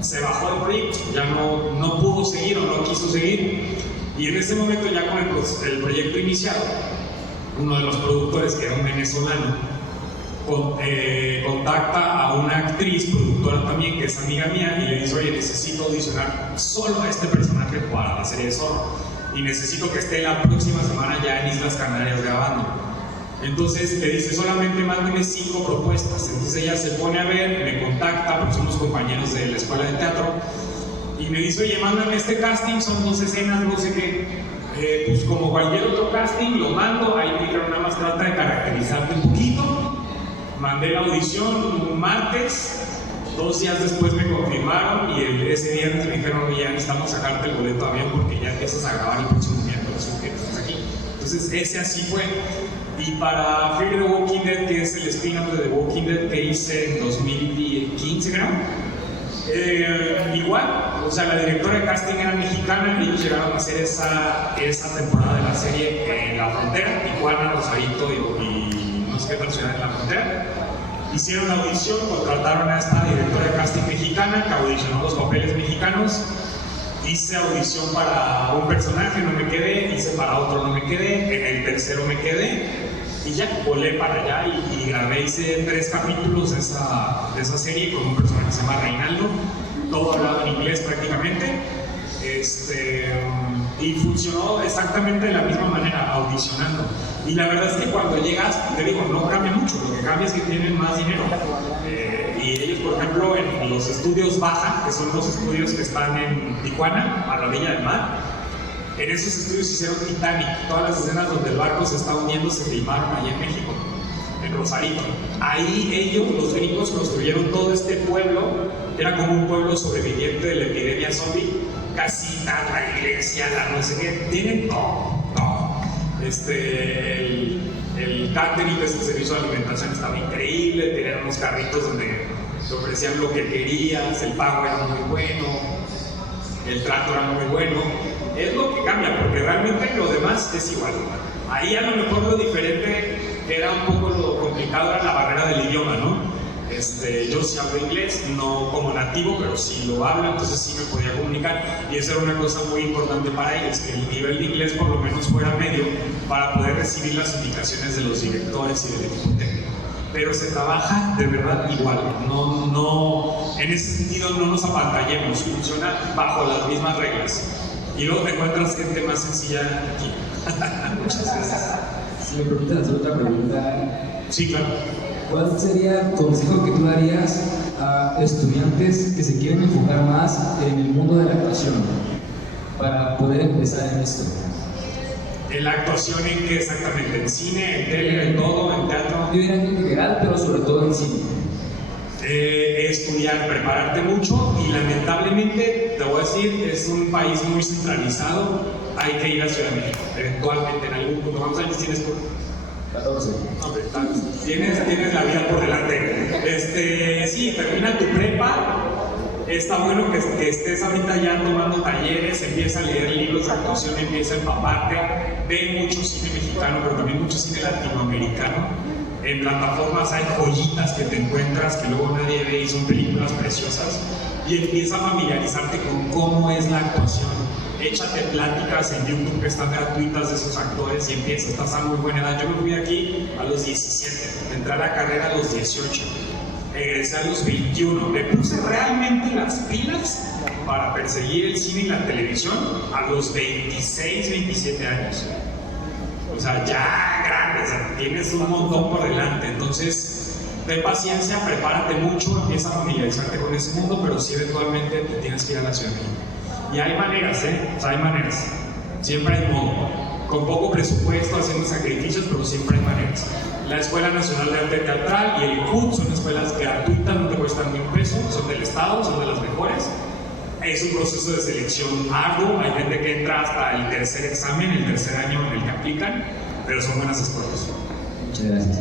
se bajó del proyecto, ya no pudo seguir o no quiso seguir, y en ese momento ya con el proyecto iniciado, uno de los productores, que era un venezolano, contacta a una actriz, productora también, que es amiga mía, y le dice, oye, necesito audicionar solo a este personaje para la serie de Zorro, y necesito que esté la próxima semana ya en Islas Canarias grabando. Entonces le dice, solamente mándeme 5 propuestas. Entonces ella se pone a ver, me contacta, porque somos compañeros de la escuela de teatro, y me dice, oye, mándame este casting, son 2 escenas, no sé qué. Pues como cualquier otro casting, lo mando, ahí me dijeron nada más trata de caracterizarte un poquito. Mandé la audición un martes, 2 días después me confirmaron y ese viernes me dijeron, oye, ya necesitamos sacarte el boleto de avión porque ya empiezas a grabar el próximo miércoles que estás aquí. Entonces ese así fue. Y para Fear the Walking Dead, que es el spin-off de The Walking Dead que hice en 2015, creo, igual, o sea, la directora de casting era mexicana, ellos llegaron a hacer esa temporada de la serie en la frontera, Tijuana, Rosarito y no sé qué otra ciudad en la frontera. Hicieron la audición, contrataron a esta directora de casting mexicana que audicionó los papeles mexicanos. Hice audición para un personaje, no me quedé, hice para otro, no me quedé, en el tercero me quedé y ya volé para allá y grabé, hice 3 capítulos de esa serie con un personaje que se llama Reinaldo, todo hablado en inglés prácticamente, y funcionó exactamente de la misma manera, audicionando. Y la verdad es que cuando llegas, te digo, no cambia mucho, lo que cambia es que tienen más dinero. Y ellos, por ejemplo, en los estudios Baja, que son los estudios que están en Tijuana, a la orilla del mar, en esos estudios hicieron Titanic. Todas las escenas donde el barco se está hundiendo se filmaron allá en México, en Rosarito. Ahí ellos, los gringos, construyeron todo este pueblo, era como un pueblo sobreviviente de la epidemia zombie, casitas, la iglesia, la no sé qué, tienen todo. El catering de este servicio de alimentación estaba increíble, tenían unos carritos donde te ofrecían lo que querías, el pago era muy bueno, el trato era muy bueno. Es lo que cambia, porque realmente lo demás es igual. Ahí a lo mejor lo diferente era un poco lo complicado, era la barrera del idioma, ¿no? Yo sí hablo inglés, no como nativo, pero sí lo hablo, entonces sí me podía comunicar y eso era una cosa muy importante para ellos, que el nivel de inglés por lo menos fuera medio para poder recibir las indicaciones de los directores y del equipo técnico. Pero se trabaja de verdad igual, en ese sentido no nos apantallemos, funciona bajo las mismas reglas y luego te encuentras gente más sencilla aquí. Muchas gracias. Si me permites hacer otra pregunta. Sí, claro. ¿Cuál sería el consejo que tú darías a estudiantes que se quieren enfocar más en el mundo de la actuación para poder empezar en esto? ¿En la actuación en qué exactamente? ¿En cine, en tele, en todo, en teatro? Yo diría en general, pero sobre todo en cine. Estudiar, prepararte mucho y lamentablemente, te voy a decir, es un país muy centralizado, hay que ir a Ciudad de México, eventualmente en algún punto. ¿Cuántos años tienes tú? 14. Hombre, tienes la vida por delante. Sí, termina tu prepa. Está bueno que estés ahorita ya tomando talleres, empieza a leer libros de actuación, empieza a empaparte, ve mucho cine mexicano, pero también mucho cine latinoamericano. En plataformas hay joyitas que te encuentras que luego nadie ve y son películas preciosas. Y empieza a familiarizarte con cómo es la actuación. Échate pláticas en YouTube que están gratuitas de esos actores y empieza, estás a muy buena edad. Yo me fui aquí a los 17, entré a la carrera a los 18, egresé a los 21. Me puse realmente las pilas para perseguir el cine y la televisión a los 26, 27 años. O sea, ya grande, o sea, tienes un montón por delante. Entonces, ten paciencia, prepárate mucho, empieza a familiarizarte con ese mundo, pero sí eventualmente te tienes que ir a la Ciudad de México. Y hay maneras, o sea, hay maneras. Siempre hay modo. Con poco presupuesto, haciendo sacrificios, pero siempre hay maneras. La Escuela Nacional de Arte Teatral y el CUT son escuelas gratuitas, no te cuestan ni un peso, son del Estado, son de las mejores. Es un proceso de selección arduo, hay gente que entra hasta el tercer examen, el tercer año en el que aplican, pero son buenas escuelas. Muchas gracias.